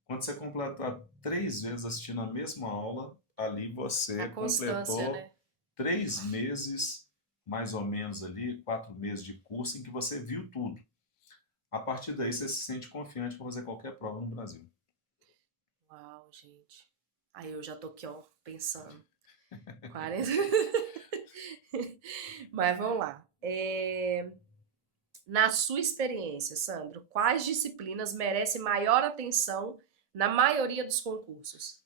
Quando você completar 3 vezes assistindo a mesma aula, ali A você constância, completou né? 3 meses, mais ou menos ali, 4 meses de curso em que você viu tudo. A partir daí você se sente confiante para fazer qualquer prova no Brasil. Uau, gente. Aí eu já tô aqui, ó, pensando. 40. Mas vamos lá. Na sua experiência, Sandro, quais disciplinas merecem maior atenção na maioria dos concursos?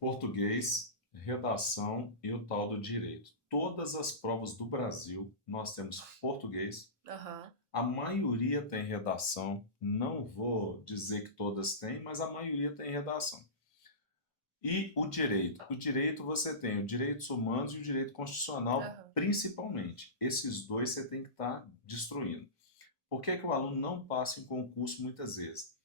Português, redação e o tal do direito. Todas as provas do Brasil, nós temos português. Aham. A maioria tem redação. Não vou dizer que todas têm, mas a maioria tem redação. E o direito? O direito você tem o direitos humanos e o direito constitucional, Aham. principalmente. Esses dois você tem que estar destruindo. Por que que o aluno não passa em concurso muitas vezes?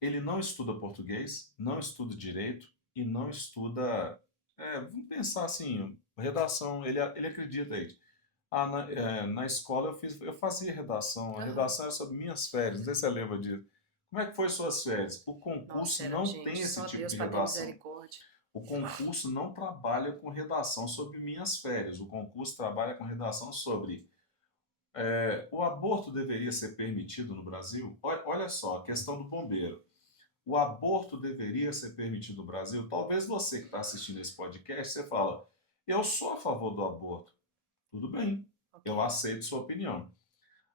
Ele não estuda português, não estuda direito e não estuda, vamos pensar assim, redação. Ele acredita aí. Na escola eu fazia redação. A Aham. redação era sobre minhas férias. Não sei se você lembra disso. Como é que foi suas férias? O Nossa, concurso era, não tem gente, esse só tipo Deus de para ter redação. misericórdia. O concurso não trabalha com redação sobre minhas férias. O concurso trabalha com redação sobre o aborto deveria ser permitido no Brasil? Olha só, a questão do bombeiro. O aborto deveria ser permitido no Brasil? Talvez você que está assistindo esse podcast, você fala, eu sou a favor do aborto. Tudo bem, Ok. eu aceito sua opinião.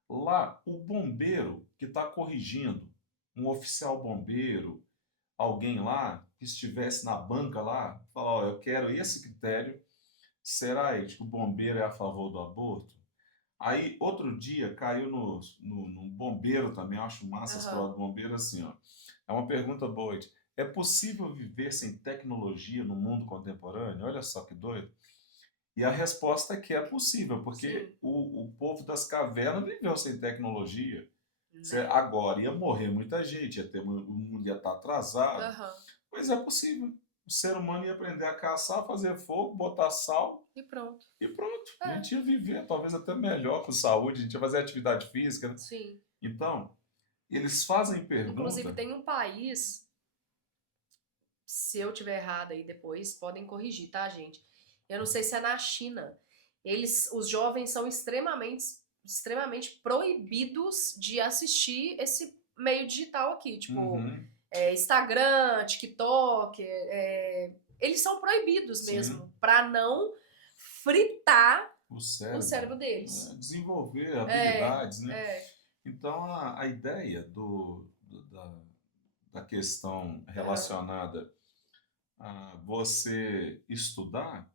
Lá, o bombeiro que está corrigindo, um oficial bombeiro, alguém lá que estivesse na banca lá, fala, ó, eu quero esse critério, será que o bombeiro é a favor do aborto? Aí, outro dia, caiu no bombeiro também, eu acho massa as Aham. provas do bombeiro assim, ó. É uma pergunta boa. É possível viver sem tecnologia no mundo contemporâneo? Olha só que doido. E a resposta é que é possível, Sim, porque o povo das cavernas viveu sem tecnologia. né? Agora ia morrer muita gente, o mundo ia estar atrasado. Aham. Mas é possível. O ser humano ia aprender a caçar, fazer fogo, botar sal E pronto. e pronto. A É, gente ia viver, talvez até melhor com saúde, a gente ia fazer atividade física, né? sim. Então, eles fazem Inclusive, pergunta. tem um país, se eu tiver errado aí depois, podem corrigir, tá, gente? Eu não sei se é na China. Os jovens são extremamente proibidos de assistir esse meio digital aqui, tipo, Uhum, Instagram, TikTok, eles são proibidos sim, mesmo, pra não fritar o o cérebro. cérebro deles. Desenvolver É, habilidades, né? é, Então, a ideia da questão aham, relacionada a você estudar,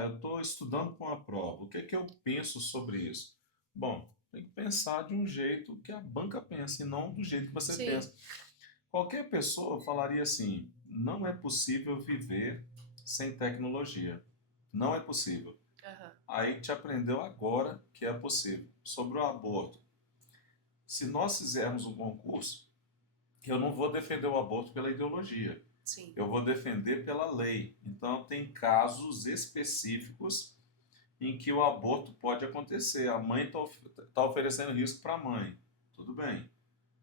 eu estou estudando para uma prova, o que é que eu penso sobre isso? Bom, tem que pensar de um jeito que a banca pensa e não do jeito que você sim, pensa. Qualquer pessoa falaria assim: não é possível viver sem tecnologia. Não é possível. aham, Aí te aprendeu agora que é possível. Sobre o aborto. Se nós fizermos um concurso, eu não vou defender o aborto pela ideologia. sim, Eu vou defender pela lei. Então, tem casos específicos em que o aborto pode acontecer. A mãe está oferecendo risco para a mãe. Tudo bem.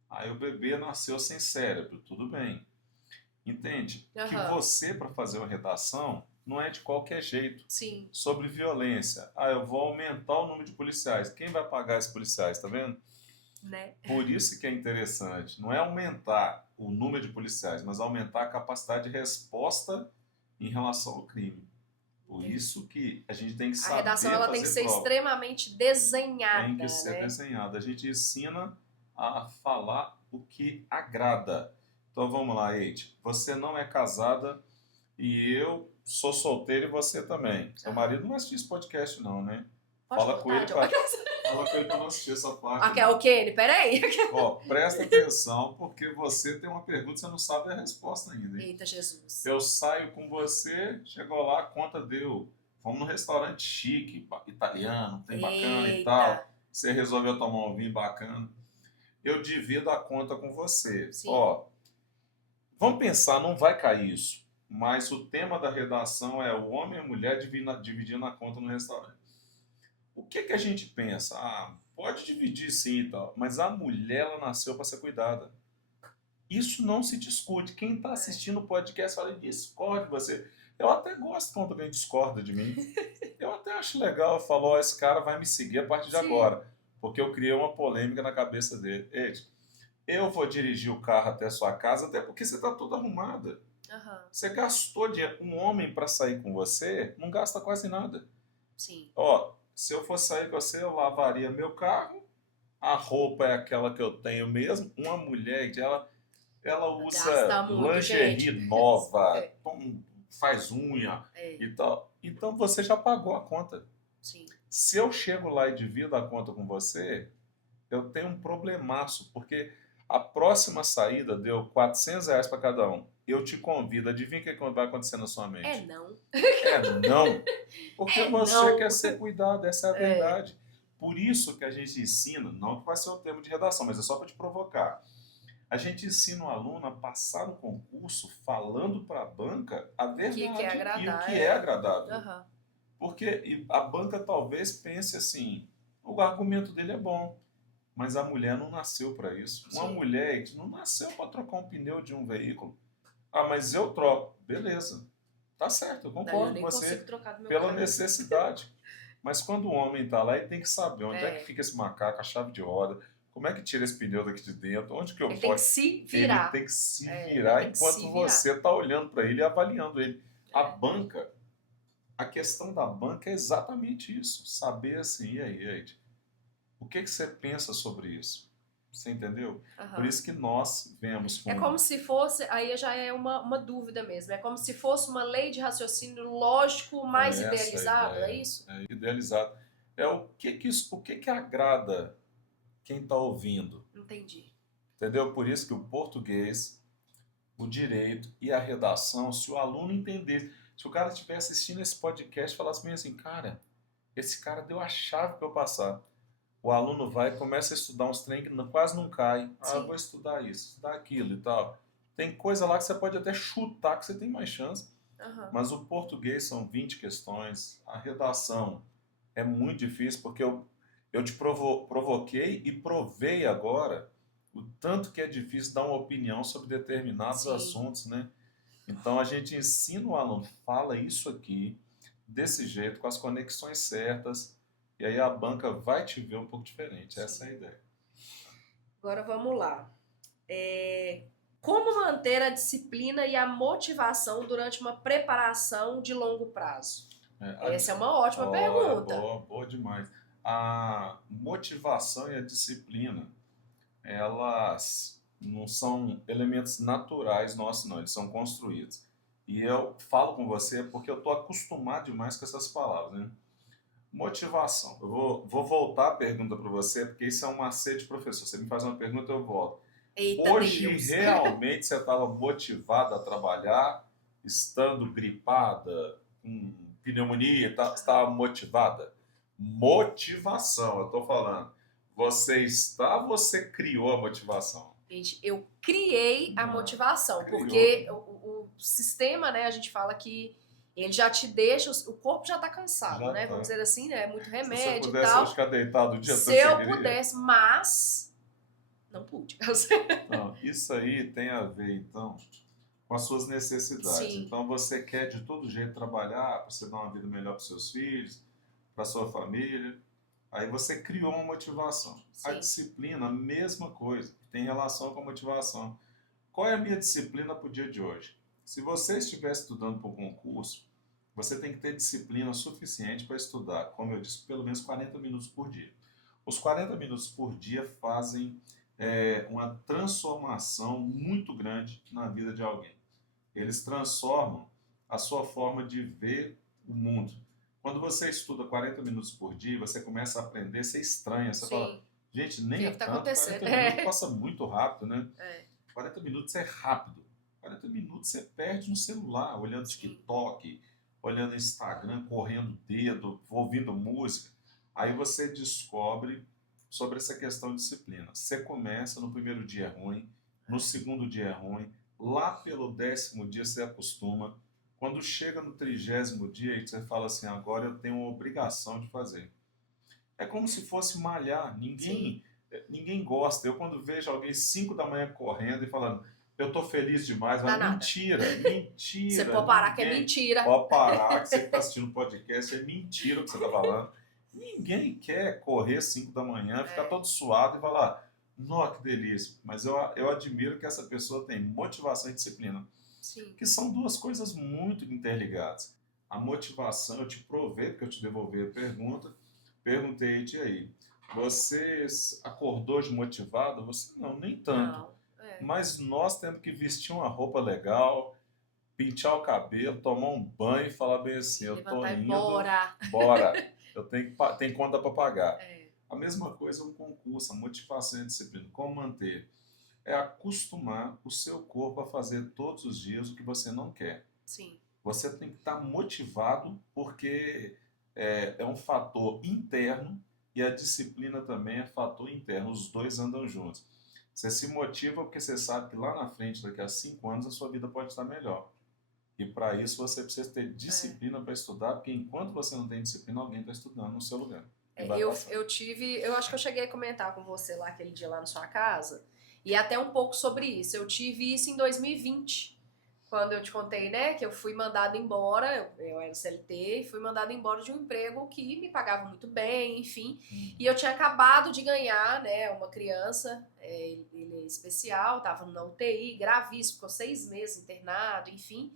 Aí o bebê nasceu sem cérebro. Tudo bem. Entende? Que aham, você, para fazer uma redação, não é de qualquer jeito. sim, Sobre violência. Eu vou aumentar o número de policiais. Quem vai pagar esses policiais? Tá vendo? né? Por isso que é interessante. Não é aumentar o número de policiais, mas aumentar a capacidade de resposta em relação ao crime. Por isso que a gente tem que A saber redação ela tem que fazer ser prova. extremamente desenhada, Tem que ser né? desenhada. A gente ensina a falar o que agrada. Então vamos lá, Eide. Você não é casada e eu sou solteiro e você também. Seu Aham. marido não assiste esse podcast, não, né? Pode Fala com cortar, ele John. para fala com ele para não assistir essa parte, Ah, quer o não. Kenny? Peraí. Ó, presta atenção, porque você tem uma pergunta e você não sabe a resposta ainda, hein? Eita, Jesus. Eu saio com você, chegou lá, a conta deu. Fomos num restaurante chique, italiano, tem bacana e Eita. tal. Você resolveu tomar um vinho bacana. Eu divido a conta com você. Sim. Ó, vamos pensar, não vai cair isso. Mas o tema da redação é o homem e a mulher dividindo a conta no restaurante. O que que a gente pensa? Ah, pode dividir sim e tal, mas a mulher ela nasceu para ser cuidada. Isso não se discute. Quem está É. assistindo o podcast fala, discorde você. Eu até gosto quando alguém discorda de mim. Eu até acho legal. Eu falo, ó, esse cara vai me seguir a partir de Sim. agora. Porque eu criei uma polêmica na cabeça dele. Ei, eu vou dirigir o carro até a sua casa, até porque você está toda arrumada. Aham. Você gastou dinheiro. Um homem para sair com você não gasta quase nada. Sim. Ó, se eu fosse sair com você, eu lavaria meu carro. A roupa é aquela que eu tenho mesmo. Uma mulher, ela Gasta usa muito, lingerie gente. nova, É. faz unha É. e tal. Então você já pagou a conta. Sim. Se eu chego lá e divido a conta com você, eu tenho um problemaço, porque a próxima saída deu R$ 400 para cada um. Eu te convido, adivinha o que vai acontecer na sua É mente? não. É não, porque É você não. quer ser cuidado, essa é a É. verdade. Por isso que a gente ensina, não que vai ser o termo de redação, mas é só para te provocar. A gente ensina o aluno a passar no concurso falando para a banca a O que é verdade e o agradar, que é agradável. Aham. Porque a banca talvez pense assim, o argumento dele é bom, mas a mulher não nasceu para isso. Uma Sim. mulher não nasceu para trocar um pneu de um veículo. Ah, mas eu troco. Beleza. Tá certo, eu Daí eu concordo nem com consigo você trocar do meu pela carro. necessidade. Mas quando o homem está lá, ele tem que saber onde é que É. fica esse macaco, a chave de roda, como é que tira esse pneu daqui de dentro, onde que eu Ele tem que posso. se Ele virar. tem que se É, ele virar tem que enquanto se virar. você está olhando para ele e avaliando ele. A É. banca, a questão da banca é exatamente isso. Saber assim, e aí, Eide, o que que você pensa sobre isso? Você entendeu? Por Aham. isso que nós vemos É com. como se fosse, aí já é uma dúvida mesmo, é como se fosse uma lei de raciocínio lógico mais É essa a idealizado, é ideia, isso? é idealizado. É o que que agrada quem está ouvindo, Entendi. entendeu? Por isso que o português, o direito e a redação, se o aluno entender, se o cara estiver assistindo esse podcast e falasse bem assim, cara, esse cara deu a chave para eu passar. O aluno vai e começa a estudar uns trem que quase não cai. Ah, eu Sim. vou estudar isso, estudar aquilo e tal. Tem coisa lá que você pode até chutar que você tem mais chance. Aham. Mas o português são 20 questões. A redação é muito difícil porque eu te provoquei e provei agora o tanto que é difícil dar uma opinião sobre determinados Sim. assuntos, né? Então a gente ensina o aluno, fala isso aqui, desse jeito, com as conexões certas, e aí a banca vai te ver um pouco diferente. Essa é a ideia. Agora vamos lá. Como manter a disciplina e a motivação durante uma preparação de longo prazo? Essa é uma ótima pergunta. Boa demais. A motivação e a disciplina, elas não são elementos naturais nossos, não, eles são construídos. E eu falo com você porque eu estou acostumado demais com essas palavras, né? Motivação. Eu vou voltar a pergunta para você, porque isso é um macete, professor. Você me faz uma pergunta, eu volto. Eita Hoje, Deus. realmente, você estava motivada a trabalhar, estando gripada, com pneumonia e tal, você estava motivada? Motivação, eu estou falando. Você criou a motivação. Gente, eu criei a Não, motivação, criou. porque o sistema, né, a gente fala que ele já te deixa, o corpo já tá cansado, Já né? tá. Vamos dizer assim, né? Muito Se você remédio e pudesse tal. ficar deitado o dia todo, Se você eu queria? pudesse, mas não pude. Não, isso aí tem a ver, então, com as suas necessidades. Sim. Então, você quer de todo jeito trabalhar para você dar uma vida melhor para seus filhos, para sua família. Aí você criou uma motivação. A Sim. disciplina, a mesma coisa, tem relação com a motivação. Qual é a minha disciplina para o dia de hoje? Se você estiver estudando para o concurso, você tem que ter disciplina suficiente para estudar, como eu disse, pelo menos 40 minutos por dia. Os 40 minutos por dia fazem uma transformação muito grande na vida de alguém. Eles transformam a sua forma de ver o mundo. Quando você estuda 40 minutos por dia, você começa a aprender, você estranha, você fala, Sim. gente, O nem é que tá tanto, 40 acontecendo? minutos passa muito rápido, né? É, 40 minutos é rápido. 40 minutos você perde no celular, olhando sim, TikTok, olhando Instagram, correndo o dedo, ouvindo música. Aí você descobre sobre essa questão de disciplina. Você começa, no primeiro dia é ruim, no segundo dia é ruim, lá pelo 10º dia você acostuma. Quando chega no 30º dia, aí você fala assim, agora eu tenho uma obrigação de fazer. É como se fosse malhar. sim. Ninguém gosta. Eu quando vejo alguém 5 da manhã correndo e falando, eu tô feliz demais, Dá mas nada. mentira, Você mentira, pode parar que é ninguém. mentira. Pode parar, que você que está assistindo o podcast, é mentira o que você está falando. Ninguém quer correr 5 da manhã, ficar É, todo suado e falar, nossa, que delícia. Mas eu admiro que essa pessoa tem motivação e disciplina, sim. que são duas coisas muito interligadas. A motivação, eu te provei, porque eu te devolvi a pergunta, perguntei-te aí, você acordou desmotivado? Você não, nem tanto. Não. É. Mas nós temos que vestir uma roupa legal, pintar o cabelo, tomar um banho e falar bem assim, eu tô Levantar e indo, bora. bora, tenho conta para pagar. É, A mesma coisa um concurso, a motivação e a disciplina. Como manter? É acostumar o seu corpo a fazer todos os dias o que você não quer. sim. Você tem que estar motivado porque é um fator interno e a disciplina também é fator interno. Os dois andam juntos. Você se motiva porque você sabe que lá na frente, daqui a 5 anos, a sua vida pode estar melhor. E para isso você precisa ter É. disciplina para estudar, porque enquanto você não tem disciplina, alguém está estudando no seu lugar. E vai Eu, passar. eu tive, eu acho que eu cheguei a comentar com você lá aquele dia lá na sua casa, e até um pouco sobre isso. Eu tive isso em 2020, quando eu te contei, né, que eu fui mandada embora, eu era CLT, e fui mandada embora de um emprego que me pagava muito bem, enfim. E eu tinha acabado de ganhar, né, uma criança, ele é especial, tava na UTI, gravíssimo, ficou 6 meses internado, enfim.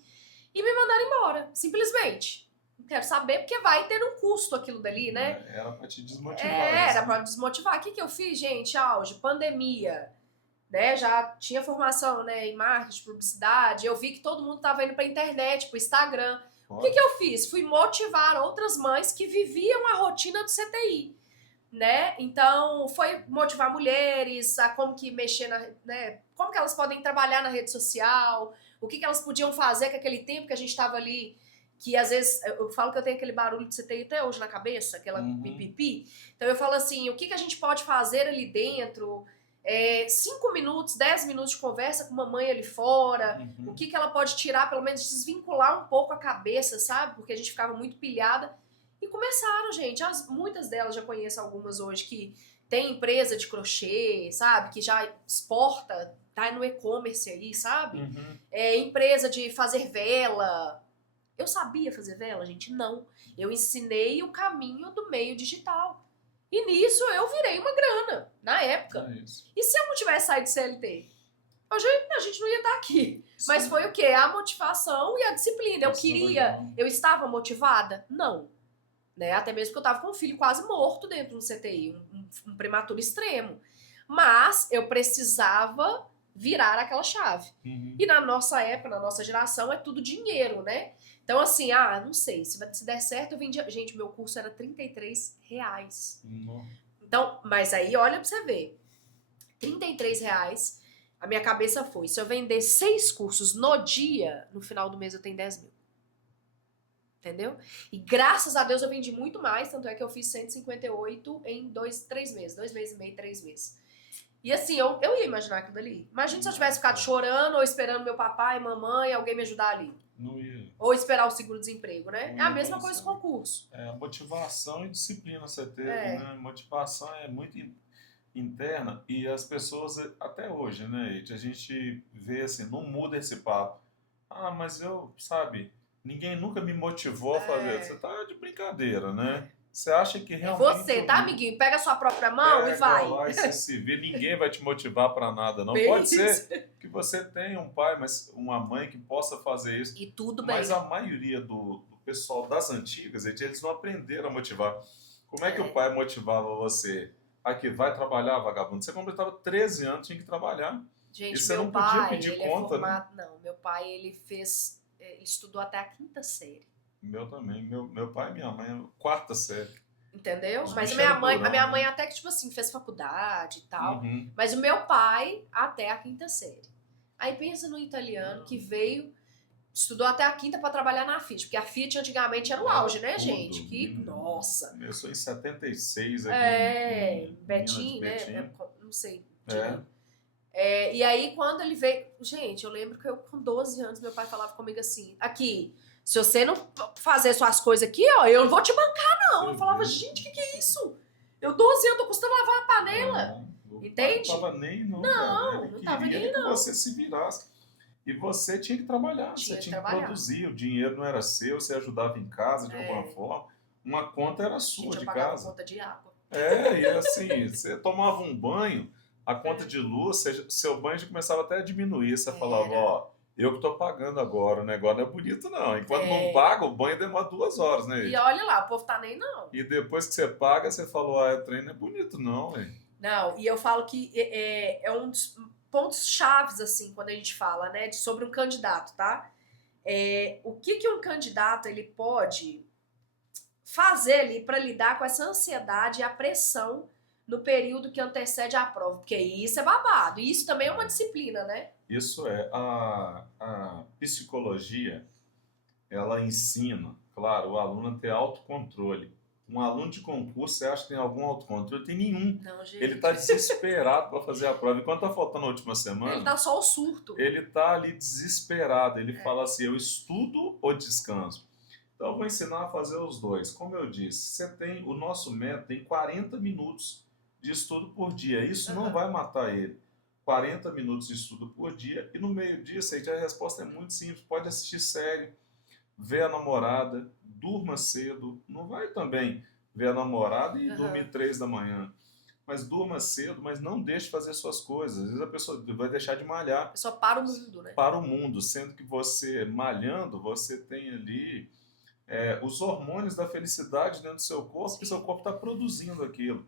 E me mandaram embora, simplesmente. Não quero saber porque vai ter um custo aquilo dali, né? Era para te desmotivar Era isso, pra né? desmotivar. O que que eu fiz, gente? Auge, pandemia, né? Já tinha formação, né, em marketing, publicidade. Eu vi que todo mundo tava indo pra internet, pro Instagram. O que que Olha, eu fiz? Fui motivar outras mães que viviam a rotina do CTI, né? Então, foi motivar mulheres a como que mexer na, né? Como que elas podem trabalhar na rede social, o que que elas podiam fazer com aquele tempo que a gente estava ali, que às vezes eu falo que eu tenho aquele barulho de CTI até hoje na cabeça, aquela uhum, pipipi. Então eu falo assim, o que que a gente pode fazer ali dentro? 5 minutos, 10 minutos de conversa com uma mãe ali fora, o uhum. que que ela pode tirar, pelo menos desvincular um pouco a cabeça, sabe? Porque a gente ficava muito pilhada. E começaram, gente. Muitas delas já conheço algumas hoje que tem empresa de crochê, sabe? Que já exporta, tá no e-commerce aí, sabe? Uhum. Empresa de fazer vela. Eu sabia fazer vela, gente? Não. Eu ensinei o caminho do meio digital. E nisso eu virei uma grana, na época. É isso. E se eu não tivesse saído de CLT? Hoje a gente não ia estar aqui. Mas Sim, foi o quê? A motivação e a disciplina. Eu isso é queria, legal. eu estava motivada? Não. Né? Até mesmo que eu estava com um filho quase morto dentro do CTI, um prematuro extremo. Mas eu precisava virar aquela chave. Uhum. E na nossa época, na nossa geração, é tudo dinheiro, né? Então, assim, não sei, se der certo, eu vendia. Gente, meu curso era R$ 33. Não. Então, mas aí, olha pra você ver. R$ 33, a minha cabeça foi, se eu vender 6 cursos no dia, no final do mês eu tenho 10 mil. Entendeu? E graças a Deus eu vendi muito mais, tanto é que eu fiz 158 em 3 meses. 2 meses e meio, 3 meses. E assim, eu ia imaginar aquilo dali. Imagina se eu tivesse ficado chorando ou esperando meu papai, mamãe, alguém me ajudar ali. Não ia. Ou esperar o seguro-desemprego, né? Não É a ia mesma coisa acontecer. com o concurso. Motivação e disciplina você teve, É, né? Motivação é muito interna e as pessoas, até hoje, né? A gente vê assim, não muda esse papo. Mas eu, sabe, ninguém nunca me motivou a fazer. Você é, tá de brincadeira, né? Você acha que é realmente você, o tá, amiguinho? Pega a sua própria mão e pega vai. lá e se vira, ninguém vai te motivar para nada, não. Bem Pode isso. ser que você tem um pai, mas uma mãe que possa fazer isso. E tudo bem. Mas a maioria do pessoal das antigas, eles não aprenderam a motivar. Como é que o pai motivava você? Aqui, vai trabalhar, vagabundo. Você completava 13 anos, tinha que trabalhar. Gente, E você meu não podia pai, pedir ele é conta, né? formado... Não, meu pai, ele estudou até a quinta série. Meu também. Meu pai e minha mãe, quarta série. Entendeu? Os Mas bichos eram a minha durão, mãe né? até que, tipo assim, fez faculdade e tal. Uhum. Mas o meu pai, até a quinta série. Aí pensa no italiano que veio, estudou até a quinta pra trabalhar na Fiat. Porque a Fiat antigamente era o auge, né, Tudo. gente? Que, nossa. Começou em 76 aqui em Betim, Minas, né? Betim. Não sei É. direito. E aí, quando ele veio... Gente, eu lembro que eu, com 12 anos, meu pai falava comigo assim, aqui, se você não fazer suas coisas aqui, ó, eu não vou te bancar, não. Eu falava, gente, que é isso? Eu 12 anos, tô custando lavar a panela. Entende? Não tava nem, não, Não, cara. Ele não tava queria nem, que não. você se virasse. E você tinha que trabalhar, Tinha você que tinha que trabalhar. produzir. O dinheiro não era seu, você ajudava em casa de alguma forma. Uma conta era sua Gente, eu de pagava casa. conta de água. E assim, você tomava um banho, a conta de luz, seu banho já começava até a diminuir. Você falava, ó, eu que tô pagando agora, o negócio não é bonito não. Enquanto não paga, o banho demora 2 horas, né? E olha lá, o povo tá nem não. E depois que você paga, você falou, o trem não é bonito não, hein? Não, e eu falo que é um dos pontos chaves, assim, quando a gente fala, né, sobre um candidato, tá? O que um candidato, ele pode fazer ali para lidar com essa ansiedade e a pressão no período que antecede a prova, porque isso é babado, e isso também é uma disciplina, né? Isso a psicologia, ela ensina, claro, o aluno a ter autocontrole. Um aluno de concurso, você acha que tem algum autocontrole? Tem nenhum. Não, gente. Ele está desesperado para fazer a prova. Enquanto está faltando a última semana, ele tá só o surto. Ele está ali desesperado. Ele fala assim, eu estudo ou descanso? Então, eu vou ensinar a fazer os dois. Como eu disse, o nosso método tem 40 minutos de estudo por dia. Isso não vai matar ele. 40 minutos de estudo por dia. E no meio disso, a resposta é muito simples. Pode assistir série, ver a namorada, durma cedo. Não vai também ver a namorada e dormir 3 da manhã. Mas durma cedo, mas não deixe de fazer suas coisas. Às vezes a pessoa vai deixar de malhar. A pessoa para o mundo, né? Para o mundo, sendo que você, malhando, você tem ali os hormônios da felicidade dentro do seu corpo, que seu corpo está produzindo aquilo.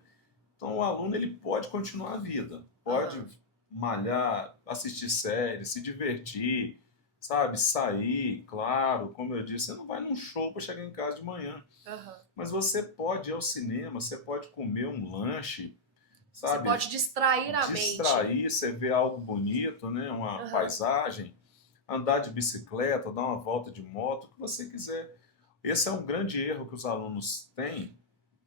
Então o aluno ele pode continuar a vida, pode malhar, assistir séries, se divertir, sabe, sair, claro, como eu disse, você não vai num show para chegar em casa de manhã, mas você pode ir ao cinema, você pode comer um lanche, sabe? Você pode distrair a mente. Distrair, você vê algo bonito, né, uma paisagem, andar de bicicleta, dar uma volta de moto, o que você quiser. Esse é um grande erro que os alunos têm,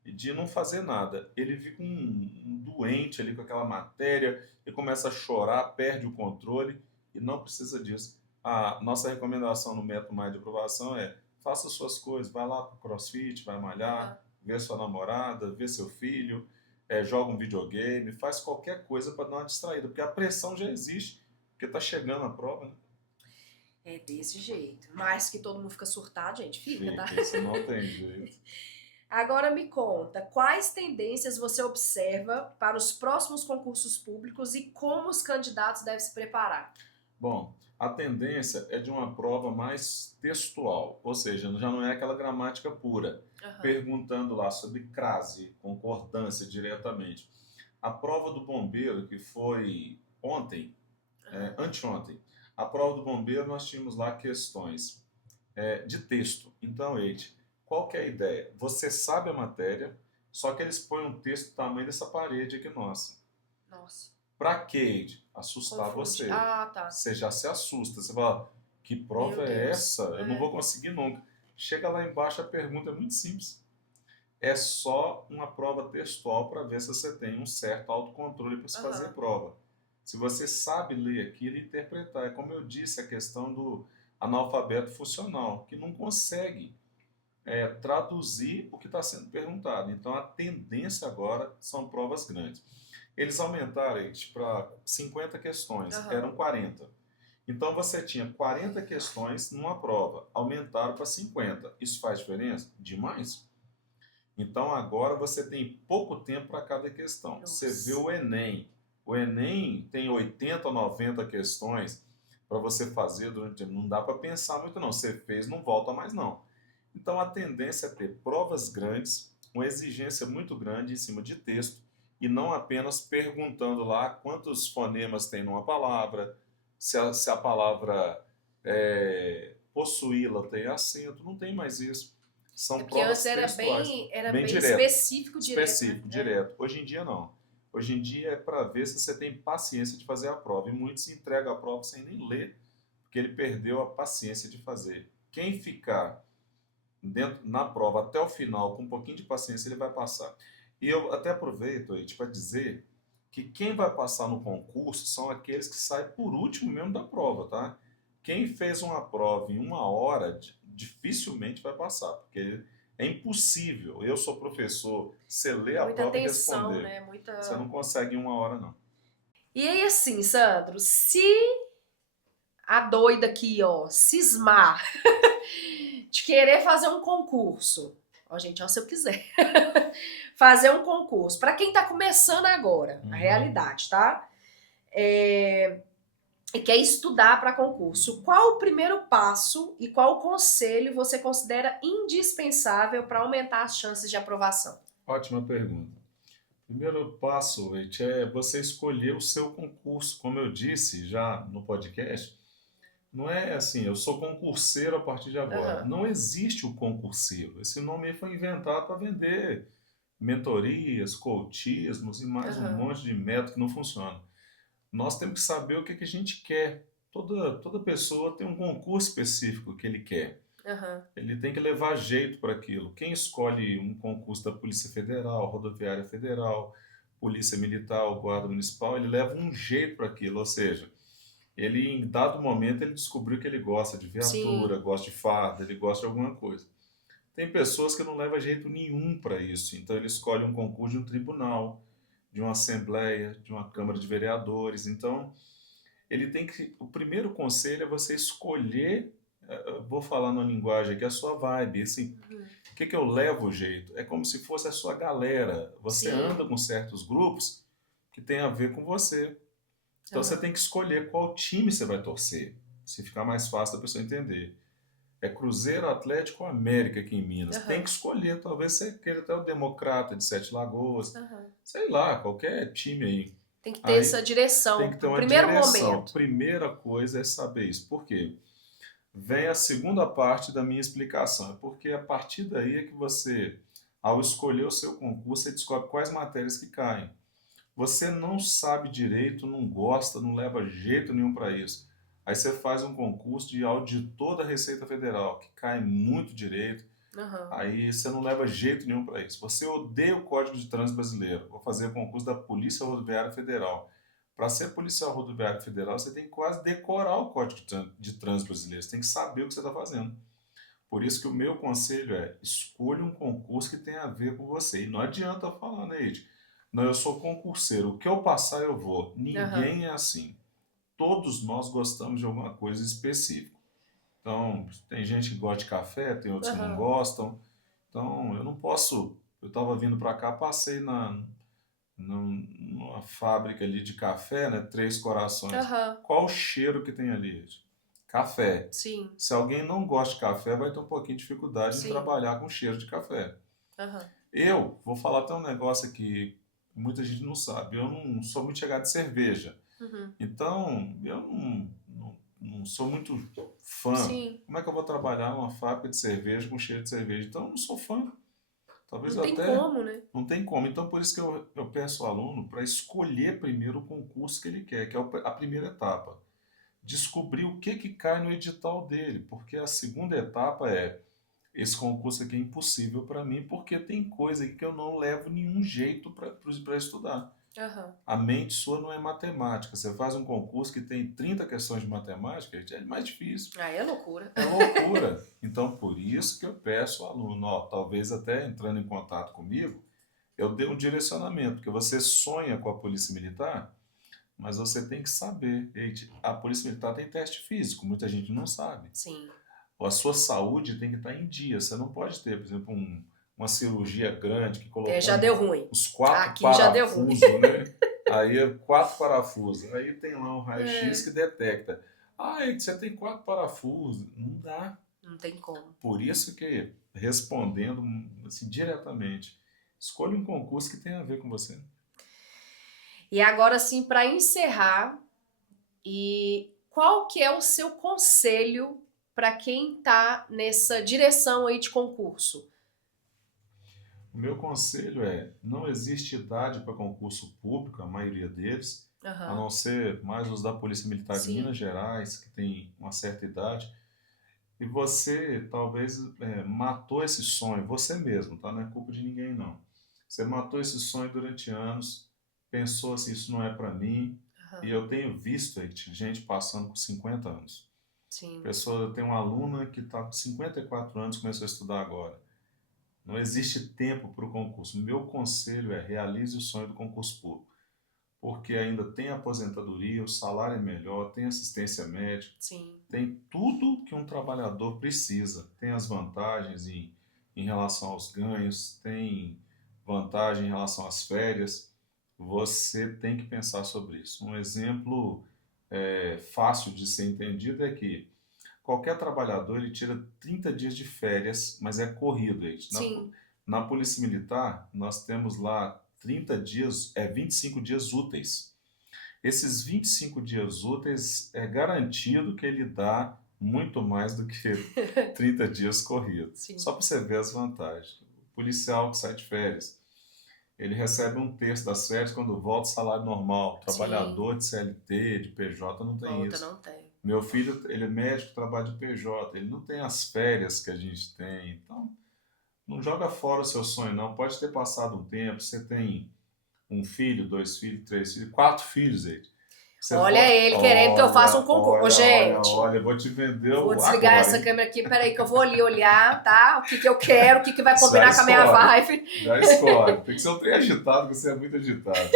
de não fazer nada. Ele fica um doente ali com aquela matéria e começa a chorar, perde o controle e não precisa disso. A nossa recomendação no método mais de aprovação é faça suas coisas, vai lá para o CrossFit, vai malhar, vê sua namorada, vê seu filho, joga um videogame, faz qualquer coisa para dar uma distraída, porque a pressão já existe, porque está chegando a prova, né? É desse jeito. Mas que todo mundo fica surtado, gente, fica, tá? Isso não tem jeito. Agora me conta, quais tendências você observa para os próximos concursos públicos e como os candidatos devem se preparar? Bom, a tendência é de uma prova mais textual, ou seja, já não é aquela gramática pura, perguntando lá sobre crase, concordância diretamente. A prova do bombeiro, que foi ontem, anteontem, a prova do bombeiro nós tínhamos lá questões de texto. Então, Eide, qual que é a ideia? Você sabe a matéria, só que eles põem um texto do tamanho dessa parede aqui nossa. Nossa. Pra quê, Eide? Assustar você. Tá. Você já se assusta. Você fala, que prova é essa? Eu não vou conseguir nunca. Chega lá embaixo, a pergunta é muito simples. É só uma prova textual para ver se você tem um certo autocontrole para se fazer prova. Se você sabe ler aquilo e interpretar. É como eu disse, a questão do analfabeto funcional, que não consegue traduzir o que está sendo perguntado. Então, a tendência agora são provas grandes. Eles aumentaram para 50 questões, eram 40. Então, você tinha 40 questões numa prova, aumentaram para 50. Isso faz diferença? Demais. Então, agora você tem pouco tempo para cada questão. Nossa. Você vê o Enem. O Enem tem 80 ou 90 questões para você fazer durante. Não dá para pensar muito, não. Você fez, não volta mais, não. Então a tendência é ter provas grandes, uma exigência muito grande em cima de texto, e não apenas perguntando lá quantos fonemas tem numa palavra, se a palavra possuí-la tem acento, não tem mais isso. É São porque antes provas era textuais, era bem bem direto, específico, direto, né? específico, direto. Hoje em dia não. Hoje em dia é para ver se você tem paciência de fazer a prova. E muitos entregam a prova sem nem ler, porque ele perdeu a paciência de fazer. Quem ficar na prova até o final, com um pouquinho de paciência, ele vai passar. E eu até aproveito aí para dizer que quem vai passar no concurso são aqueles que saem por último mesmo da prova, tá? Quem fez uma prova em 1 hora dificilmente vai passar, porque é impossível. Eu sou professor, você lê É a muita prova e atenção, responder. né? Você Muita... não consegue em 1 hora, não. E aí, assim, Sandro, se a doida aqui, ó, cismar de querer fazer um concurso, ó, gente, ó, se eu quiser, fazer um concurso, para quem tá começando agora, a realidade, tá? E quer estudar para concurso, qual o primeiro passo e qual conselho você considera indispensável para aumentar as chances de aprovação? Ótima pergunta. Primeiro passo, Wait, é você escolher o seu concurso. Como eu disse já no podcast, não é assim, eu sou concurseiro a partir de agora. Aham, Não existe o concurseiro. Esse nome aí foi inventado para vender mentorias, coachismos e mais um aham, monte de método que não funciona. Nós temos que saber o que que a gente quer. Toda pessoa tem um concurso específico que ele quer. aham. Ele tem que levar jeito para aquilo. Quem escolhe um concurso da Polícia Federal, Rodoviária Federal, Polícia Militar, Guarda Municipal, ele leva um jeito para aquilo, ou seja, ele em dado momento ele descobriu que ele gosta de viatura, Sim. gosta de farda, ele gosta de alguma coisa. Tem pessoas que não levam jeito nenhum para isso, então ele escolhe um concurso de um tribunal, de uma assembleia, de uma Câmara de Uhum. Vereadores. Então, ele tem que. O primeiro conselho é você escolher. Eu vou falar numa linguagem aqui, a sua vibe. Assim, Uhum. o que, que eu levo o jeito? É como se fosse a sua galera. Você anda Sim. com certos grupos que tem a ver com você. Então você Aham. tem que escolher qual time você vai torcer. Se ficar mais fácil da pessoa entender. É Cruzeiro, Atlético ou América aqui em Minas. Tem Aham. que escolher. Talvez você queira até o Democrata de Sete Lagoas. Aham. Sei lá, qualquer time aí. Tem que ter Aí essa tem direção que ter pro uma primeiro direção. momento. Primeira coisa é saber isso. Por quê? Vem a segunda parte da minha explicação. É porque a partir daí é que você, ao escolher o seu concurso, você descobre quais matérias que caem. Você não sabe direito, não gosta, não leva jeito nenhum para isso. Aí você faz um concurso de auditor da Receita Federal, que cai muito direito. Aham. Aí você não leva jeito nenhum para isso. Você odeia o Código de Trânsito Brasileiro. Vou fazer o concurso da Polícia Rodoviária Federal. Para ser policial rodoviário federal, você tem que quase decorar o Código de Trânsito Brasileiro. Você tem que saber o que você está fazendo. Por isso que o meu conselho é escolha um concurso que tenha a ver com você. E não adianta falar, né, Ed? Não, eu sou concurseiro. O que eu passar, eu vou. Aham. Ninguém é assim. Todos nós gostamos de alguma coisa específica. Então, tem gente que gosta de café, tem outros que não Aham. gostam. Então, eu não posso. Eu estava vindo para cá, passei numa fábrica ali de café, né? Três Corações. Aham. Qual o cheiro que tem ali? Café. Sim. Se alguém não gosta de café, vai ter um pouquinho de dificuldade em Sim. trabalhar com cheiro de café. Aham. Eu vou falar até um negócio aqui que muita gente não sabe. Eu não sou muito chegado de cerveja. Uhum. Então, eu não sou muito fã. Sim. Como é que eu vou trabalhar numa fábrica de cerveja com cheiro de cerveja? Então, eu não sou fã. Talvez Não eu tem até como, né? não tem como. Então, por isso que eu peço ao aluno para escolher primeiro o concurso que ele quer, que é a primeira etapa. Descobrir o que cai no edital dele, porque a segunda etapa é esse concurso aqui é impossível para mim, porque tem coisa aqui que eu não levo nenhum jeito para estudar. Aham. A mente sua não é matemática. Você faz um concurso que tem 30 questões de matemática, é mais difícil. Aí é loucura. É loucura. Então, por isso que eu peço ao aluno, ó, talvez até entrando em contato comigo, eu dê um direcionamento, porque você sonha com a Polícia Militar, mas você tem que saber. Eite, a Polícia Militar tem teste físico, muita gente não sabe. Sim. A sua saúde tem que estar em dia. Você não pode ter, por exemplo, uma cirurgia grande que É, colocou já deu ruim. os 4 Aqui já deu ruim. parafusos, né? Aí é 4 parafusos. Aí tem lá um raio-x É. que detecta. Ah, você tem 4 parafusos. Não dá. Não tem como. Por isso que, respondendo assim, diretamente, escolha um concurso que tenha a ver com você. E agora sim, para encerrar, e qual que é o seu conselho para quem está nessa direção aí de concurso? O meu conselho é, não existe idade para concurso público, a maioria deles, a Aham. não ser mais os da Polícia Militar de Minas Sim. Gerais, que tem uma certa idade. E você talvez matou esse sonho, você mesmo, tá? Não é culpa de ninguém, não. Você matou esse sonho durante anos, pensou assim, isso não é para mim. E Aham. eu tenho visto aí gente passando com 50 anos. Sim. Pessoa, eu tenho uma aluna que está com 54 anos, começou a estudar agora. Não existe tempo para o concurso. Meu conselho é realize o sonho do concurso público, porque ainda tem aposentadoria, o salário é melhor, tem assistência médica, Sim. tem tudo que um trabalhador precisa. Tem as vantagens em relação aos ganhos, tem vantagem em relação às férias. Você tem que pensar sobre isso. Um exemplo fácil de ser entendido é que qualquer trabalhador ele tira 30 dias de férias, mas é corrido. Sim. Na Polícia Militar, nós temos lá 30 dias, 25 dias úteis. Esses 25 dias úteis é garantido que ele dá muito mais do que 30 dias corridos. Sim. Só para você ver as vantagens. O policial que sai de férias, ele recebe um terço das férias quando volta ao salário normal. O Sim. trabalhador de CLT, de PJ não tem Volta isso. não tem. Meu filho, ele é médico, trabalha de PJ, ele não tem as férias que a gente tem. Então, não joga fora o seu sonho, não. Pode ter passado um tempo, você tem um filho, 2 filhos, 3 filhos, 4 filhos aí. Você Olha pode. ele querendo que eu faça um Olha, concurso. Ô, olha, olha, gente, olha, eu vou te vender vou desligar agora, essa hein? câmera aqui. Peraí, que eu vou ali olhar, tá? O que que eu quero, o que que vai Já combinar com a minha escolhe, vibe. já escolhe. Tem que ser um trem agitado, porque você é muito agitado.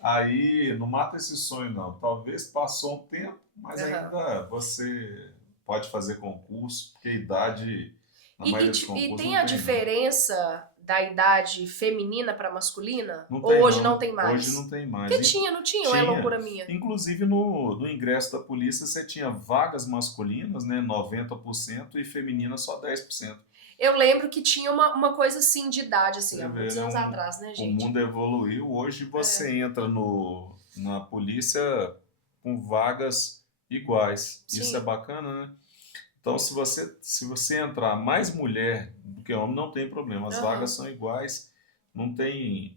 Aí, não mata esse sonho, não. Talvez passou um tempo, mas Aham. ainda você pode fazer concurso, porque a idade, na maioria dos E concursos, tem não a tem, não. diferença da idade feminina para masculina? Não Ou tem, hoje não não. tem Hoje não mais? tem mais. Porque tinha, não tinha? Ou é Tinha. loucura minha? Inclusive, no ingresso da polícia, você tinha vagas masculinas, né, 90%, e femininas só 10%. Eu lembro que tinha uma coisa assim de idade, assim, Você há vê, muitos né, anos atrás, né, o gente? mundo evoluiu. Hoje É, você entra na polícia com vagas iguais. Isso é sim. bacana, né? Então, se você entrar mais mulher do que homem, não tem problema. As vagas Aham. são iguais, não tem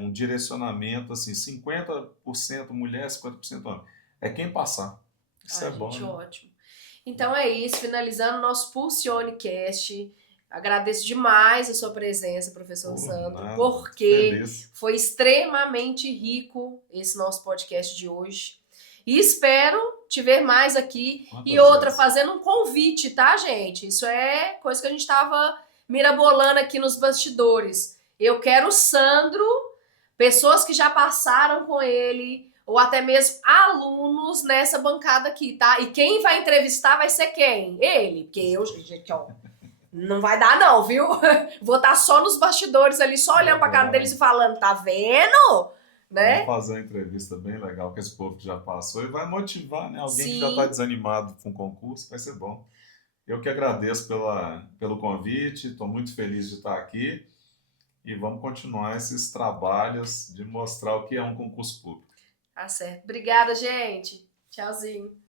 um direcionamento assim, 50% mulher, 50% homem. É quem passar. Isso é Ai, bom, gente, né? ótimo. Então é isso, finalizando o nosso Pulsionecast. Agradeço demais a sua presença, professor Por Sandro, nada. porque Feliz. foi extremamente rico esse nosso podcast de hoje. E espero te ver mais aqui. E Quantas outra, vezes? fazendo um convite, tá, gente? Isso é coisa que a gente tava mirabolando aqui nos bastidores. Eu quero o Sandro, pessoas que já passaram com ele, ou até mesmo alunos nessa bancada aqui, tá? E quem vai entrevistar vai ser quem? Ele, porque eu, gente, ó, não vai dar não, viu? Vou estar só nos bastidores ali, só olhando pra cara deles Legal. e falando, tá vendo? Vamos Né? fazer uma entrevista bem legal com esse povo que já passou e vai motivar, né? Alguém que já está Sim, desanimado com o concurso, vai ser bom. Eu que agradeço pelo convite, estou muito feliz de estar aqui e vamos continuar esses trabalhos de mostrar o que é um concurso público. tá certo. Obrigada, gente. Tchauzinho.